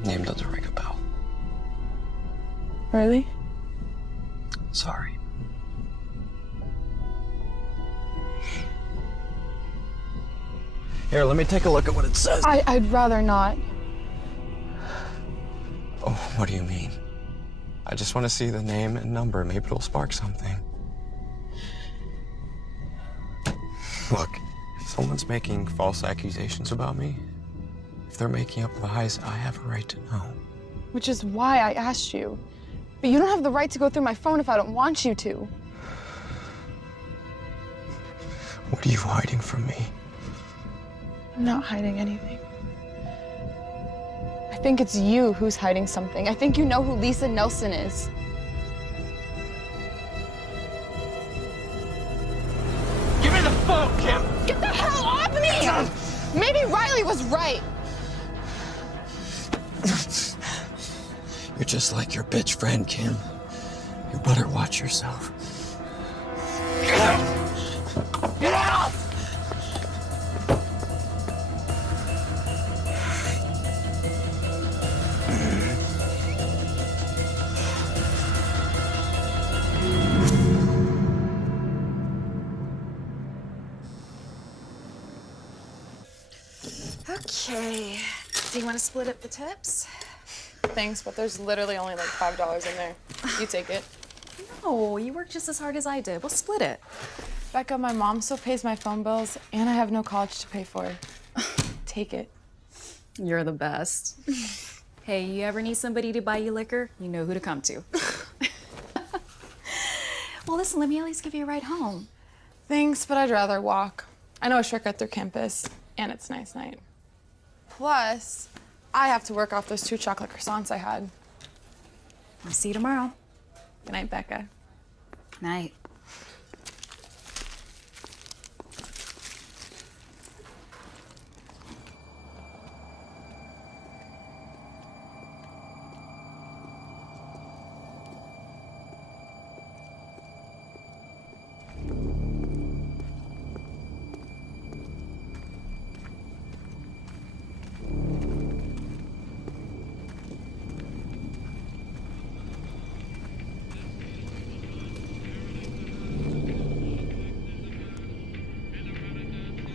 Name doesn't ring a bell. Really? Sorry. Here, let me take a look at what it says. I'd rather not. Oh, what do you mean? I just want to see the name and number. Maybe it'll spark something. Look, if someone's making false accusations about me, if they're making up lies, I have a right to know. Which is why I asked you. But you don't have the right to go through my phone if I don't want you to. What are you hiding from me? I'm not hiding anything. I think it's you who's hiding something. I think you know who Lisa Nelson is. Give me the phone, Kim! Get the hell off me! Maybe Riley was right. You're just like your bitch friend, Kim. You better watch yourself. Get out! Get out! Do you want to split up the tips? Thanks, but there's literally only like $5 in there. You take it. No, you work just as hard as I did. We'll split it. Becca, my mom still pays my phone bills, and I have no college to pay for. Take it. You're the best. Hey, you ever need somebody to buy you liquor? You know who to come to. Well, listen, let me at least give you a ride home. Thanks, but I'd rather walk. I know a shortcut through campus, and it's nice night. Plus, I have to work off those 2 chocolate croissants I had. I'll see you tomorrow. Good night, Becca. Night.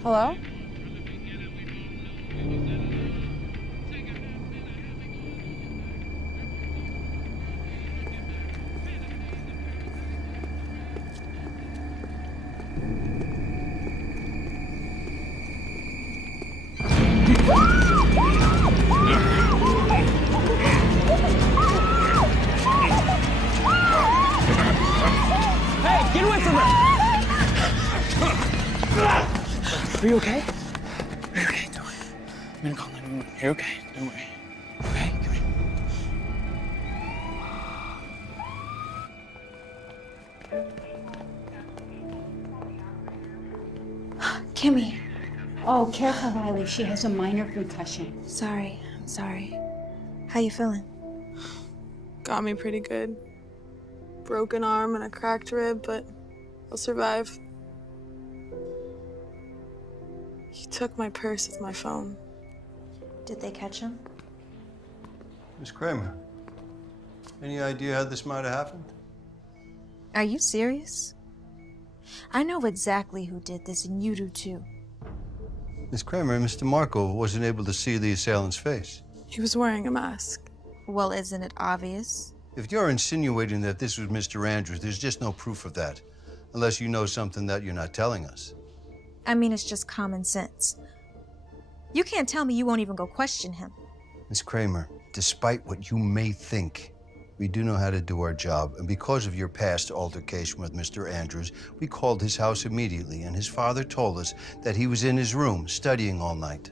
Hello? Hey, get away from her! Are you okay? Are you okay? Don't worry. I'm gonna call 911. You're okay. Don't worry. Okay? Come here. Kimmy. Oh, careful, Riley. She has a minor concussion. Sorry. I'm sorry. How you feeling? Got me pretty good. Broken arm and a cracked rib, but I'll survive. He took my purse with my phone. Did they catch him? Miss Kramer, any idea how this might have happened? Are you serious? I know exactly who did this, and you do too. Miss Kramer, Mr. Marco wasn't able to see the assailant's face. He was wearing a mask. Well, isn't it obvious? If you're insinuating that this was Mr. Andrews, there's just no proof of that, unless you know something that you're not telling us. I mean, it's just common sense. You can't tell me you won't even go question him. Miss Kramer, despite what you may think, we do know how to do our job, and because of your past altercation with Mr. Andrews, we called his house immediately, and his father told us that he was in his room studying all night.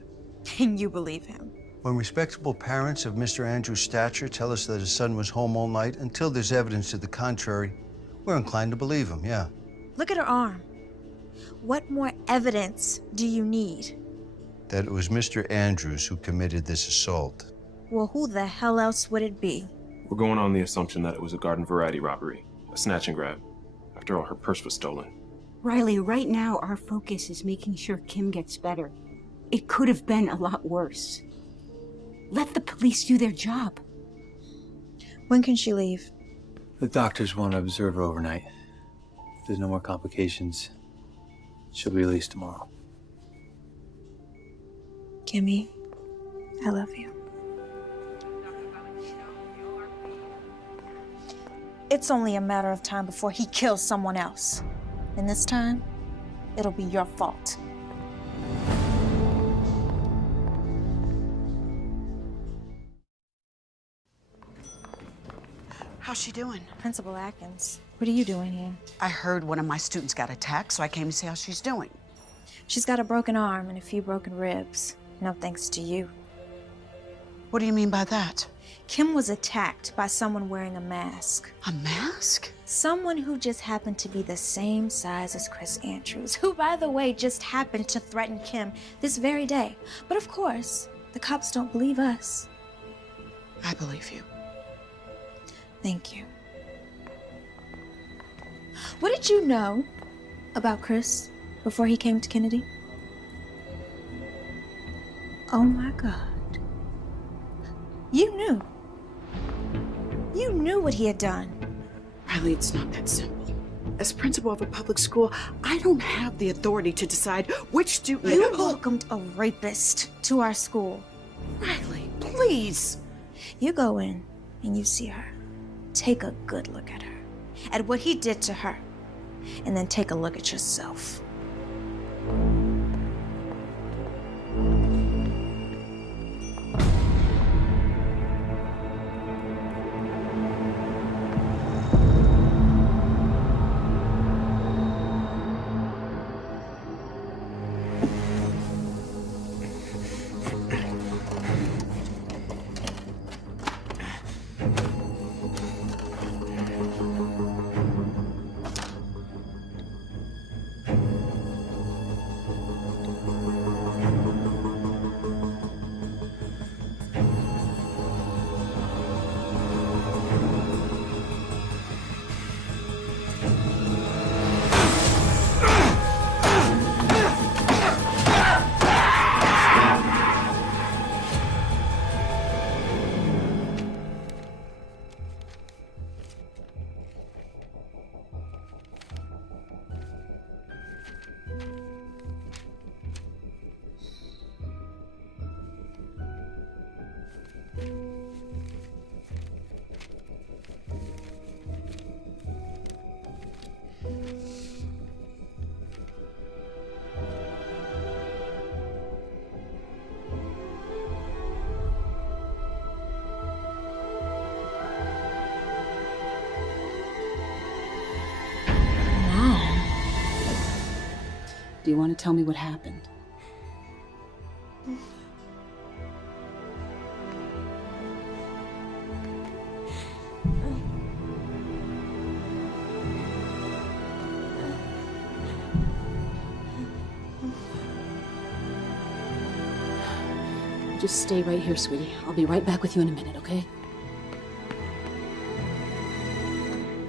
And you believe him? When respectable parents of Mr. Andrews' stature tell us that his son was home all night, until there's evidence to the contrary, we're inclined to believe him, yeah. Look at her arm. What more evidence do you need? That it was Mr. Andrews who committed this assault. Well, who the hell else would it be? We're going on the assumption that it was a garden variety robbery, a snatch and grab. After all, her purse was stolen. Riley, right now our focus is making sure Kim gets better. It could have been a lot worse. Let the police do their job. When can she leave? The doctors want to observe her overnight. If there's no more complications, she'll be released tomorrow. Kimmy, I love you. It's only a matter of time before he kills someone else. And this time, it'll be your fault. How's she doing? Principal Atkins, what are you doing here? I heard one of my students got attacked, so I came to see how she's doing. She's got a broken arm and a few broken ribs. No thanks to you. What do you mean by that? Kim was attacked by someone wearing a mask. A mask? Someone who just happened to be the same size as Chris Andrews, who, by the way, just happened to threaten Kim this very day. But of course, the cops don't believe us. I believe you. Thank you. What did you know about Chris before he came to Kennedy? Oh my God. You knew. You knew what he had done. Riley, it's not that simple. As principal of a public school, I don't have the authority to decide which student... You welcomed a rapist to our school. Riley, please. You go in and you see her. Take a good look at her, at what he did to her, and then take a look at yourself. Do you want to tell me what happened? Just stay right here, sweetie. I'll be right back with you in a minute, okay?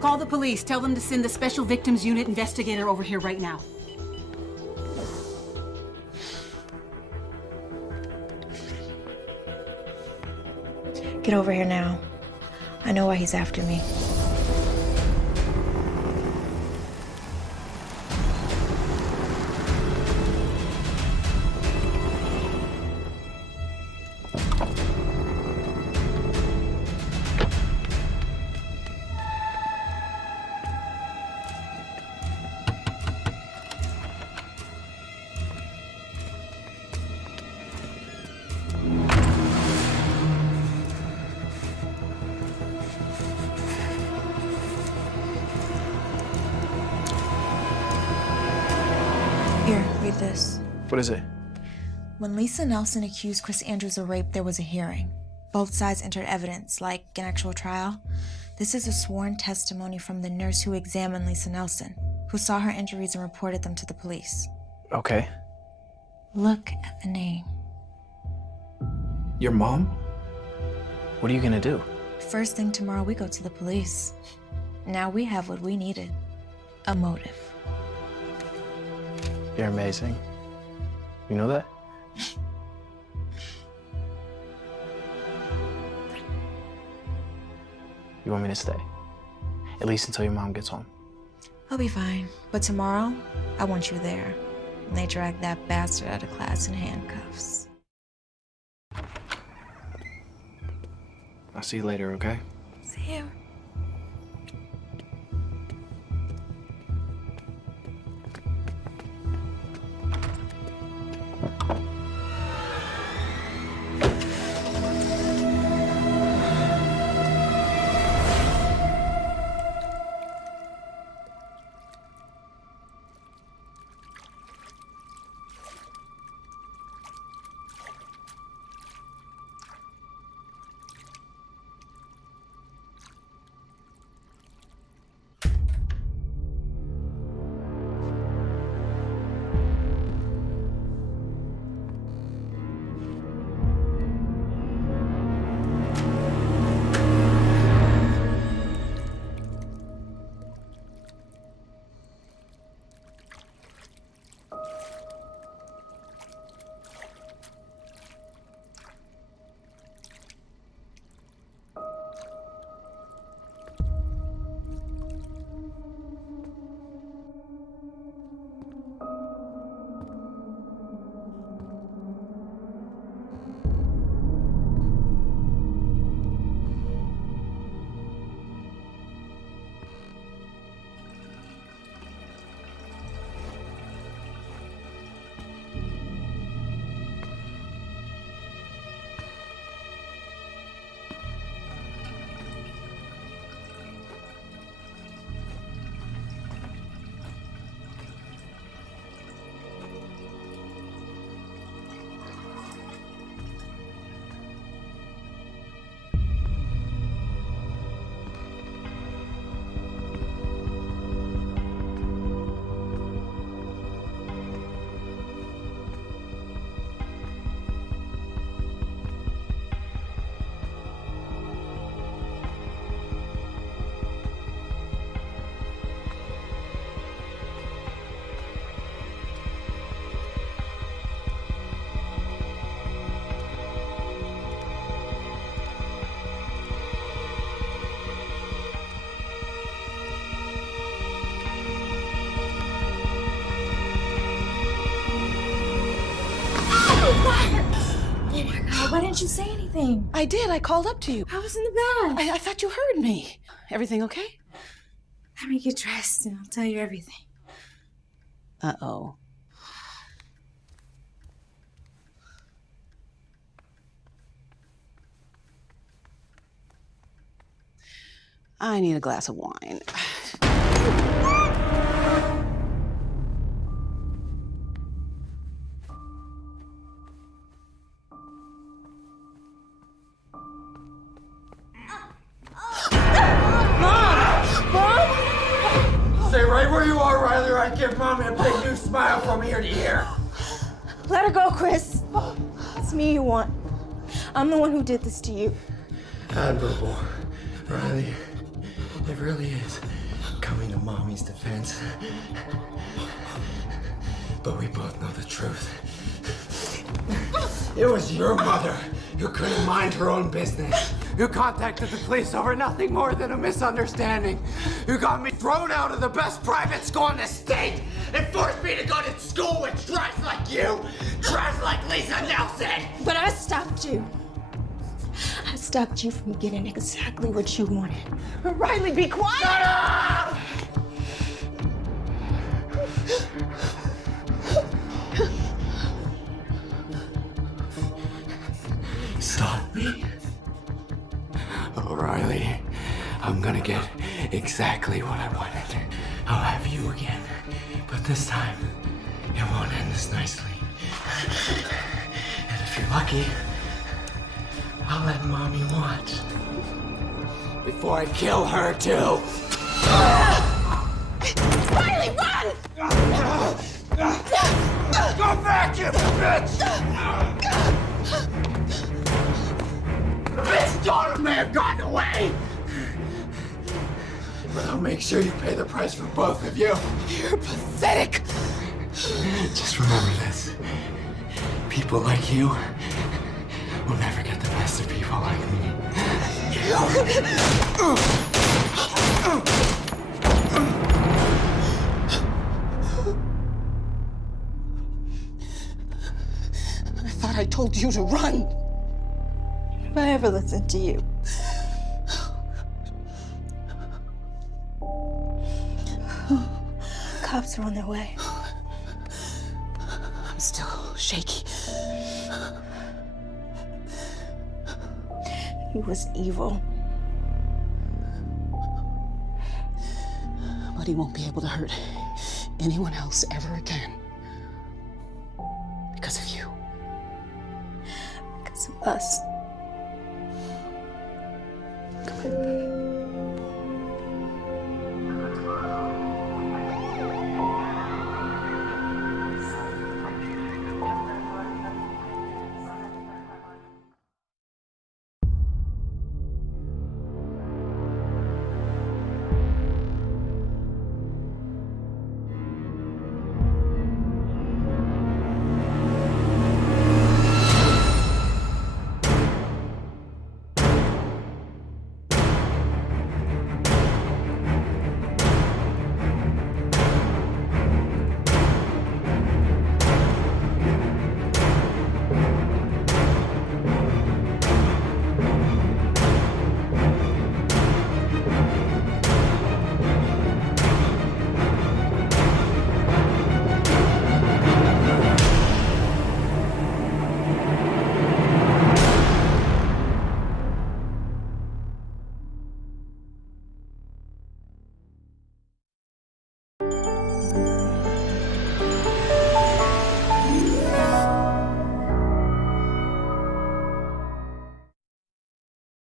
Call the police. Tell them to send the Special Victims Unit investigator over here right now. Get over here now. I know why he's after me. Here, read this. What is it? When Lisa Nelson accused Chris Andrews of rape, there was a hearing. Both sides entered evidence, like an actual trial. This is a sworn testimony from the nurse who examined Lisa Nelson, who saw her injuries and reported them to the police. Okay. Look at the name. Your mom? What are you gonna do? First thing tomorrow, we go to the police. Now we have what we needed. A motive. You're amazing. You know that? You want me to stay? At least until your mom gets home. I'll be fine. But tomorrow, I want you there. And they drag that bastard out of class in handcuffs. I'll see you later, okay? See you. Why didn't you say anything? I did. I called up to you. I was in the bed. I thought you heard me. Everything okay? Let me get dressed and I'll tell you everything. Uh-oh. I need a glass of wine. Stay right where you are, Riley, or I'd give Mommy a big new smile from ear to ear. Let her go, Chris. It's me you want. I'm the one who did this to you. Admirable, Riley. It really is coming to Mommy's defense. But we both know the truth. It was your mother who couldn't mind her own business, who contacted the police over nothing more than a misunderstanding, who got me thrown out of the best private school in the state and forced me to go to school with trash like you, trash like Lisa Nelson. But I stopped you. I stopped you from getting exactly what you wanted. Riley, be quiet! Shut up! Stop me. Oh, Riley, I'm gonna get exactly what I wanted. I'll have you again, but this time, it won't end as nicely. And if you're lucky, I'll let Mommy watch. Before I kill her, too. Riley, run! Go back, you bitch! The bitch daughter may have gotten away! But I'll make sure you pay the price for both of you. You're pathetic. Just remember this. People like you will never get the best of people like me. I thought I told you to run. If I ever listened to you. Cops are on their way. I'm still shaky. He was evil. But he won't be able to hurt anyone else ever again. Because of you. Because of us. Come on.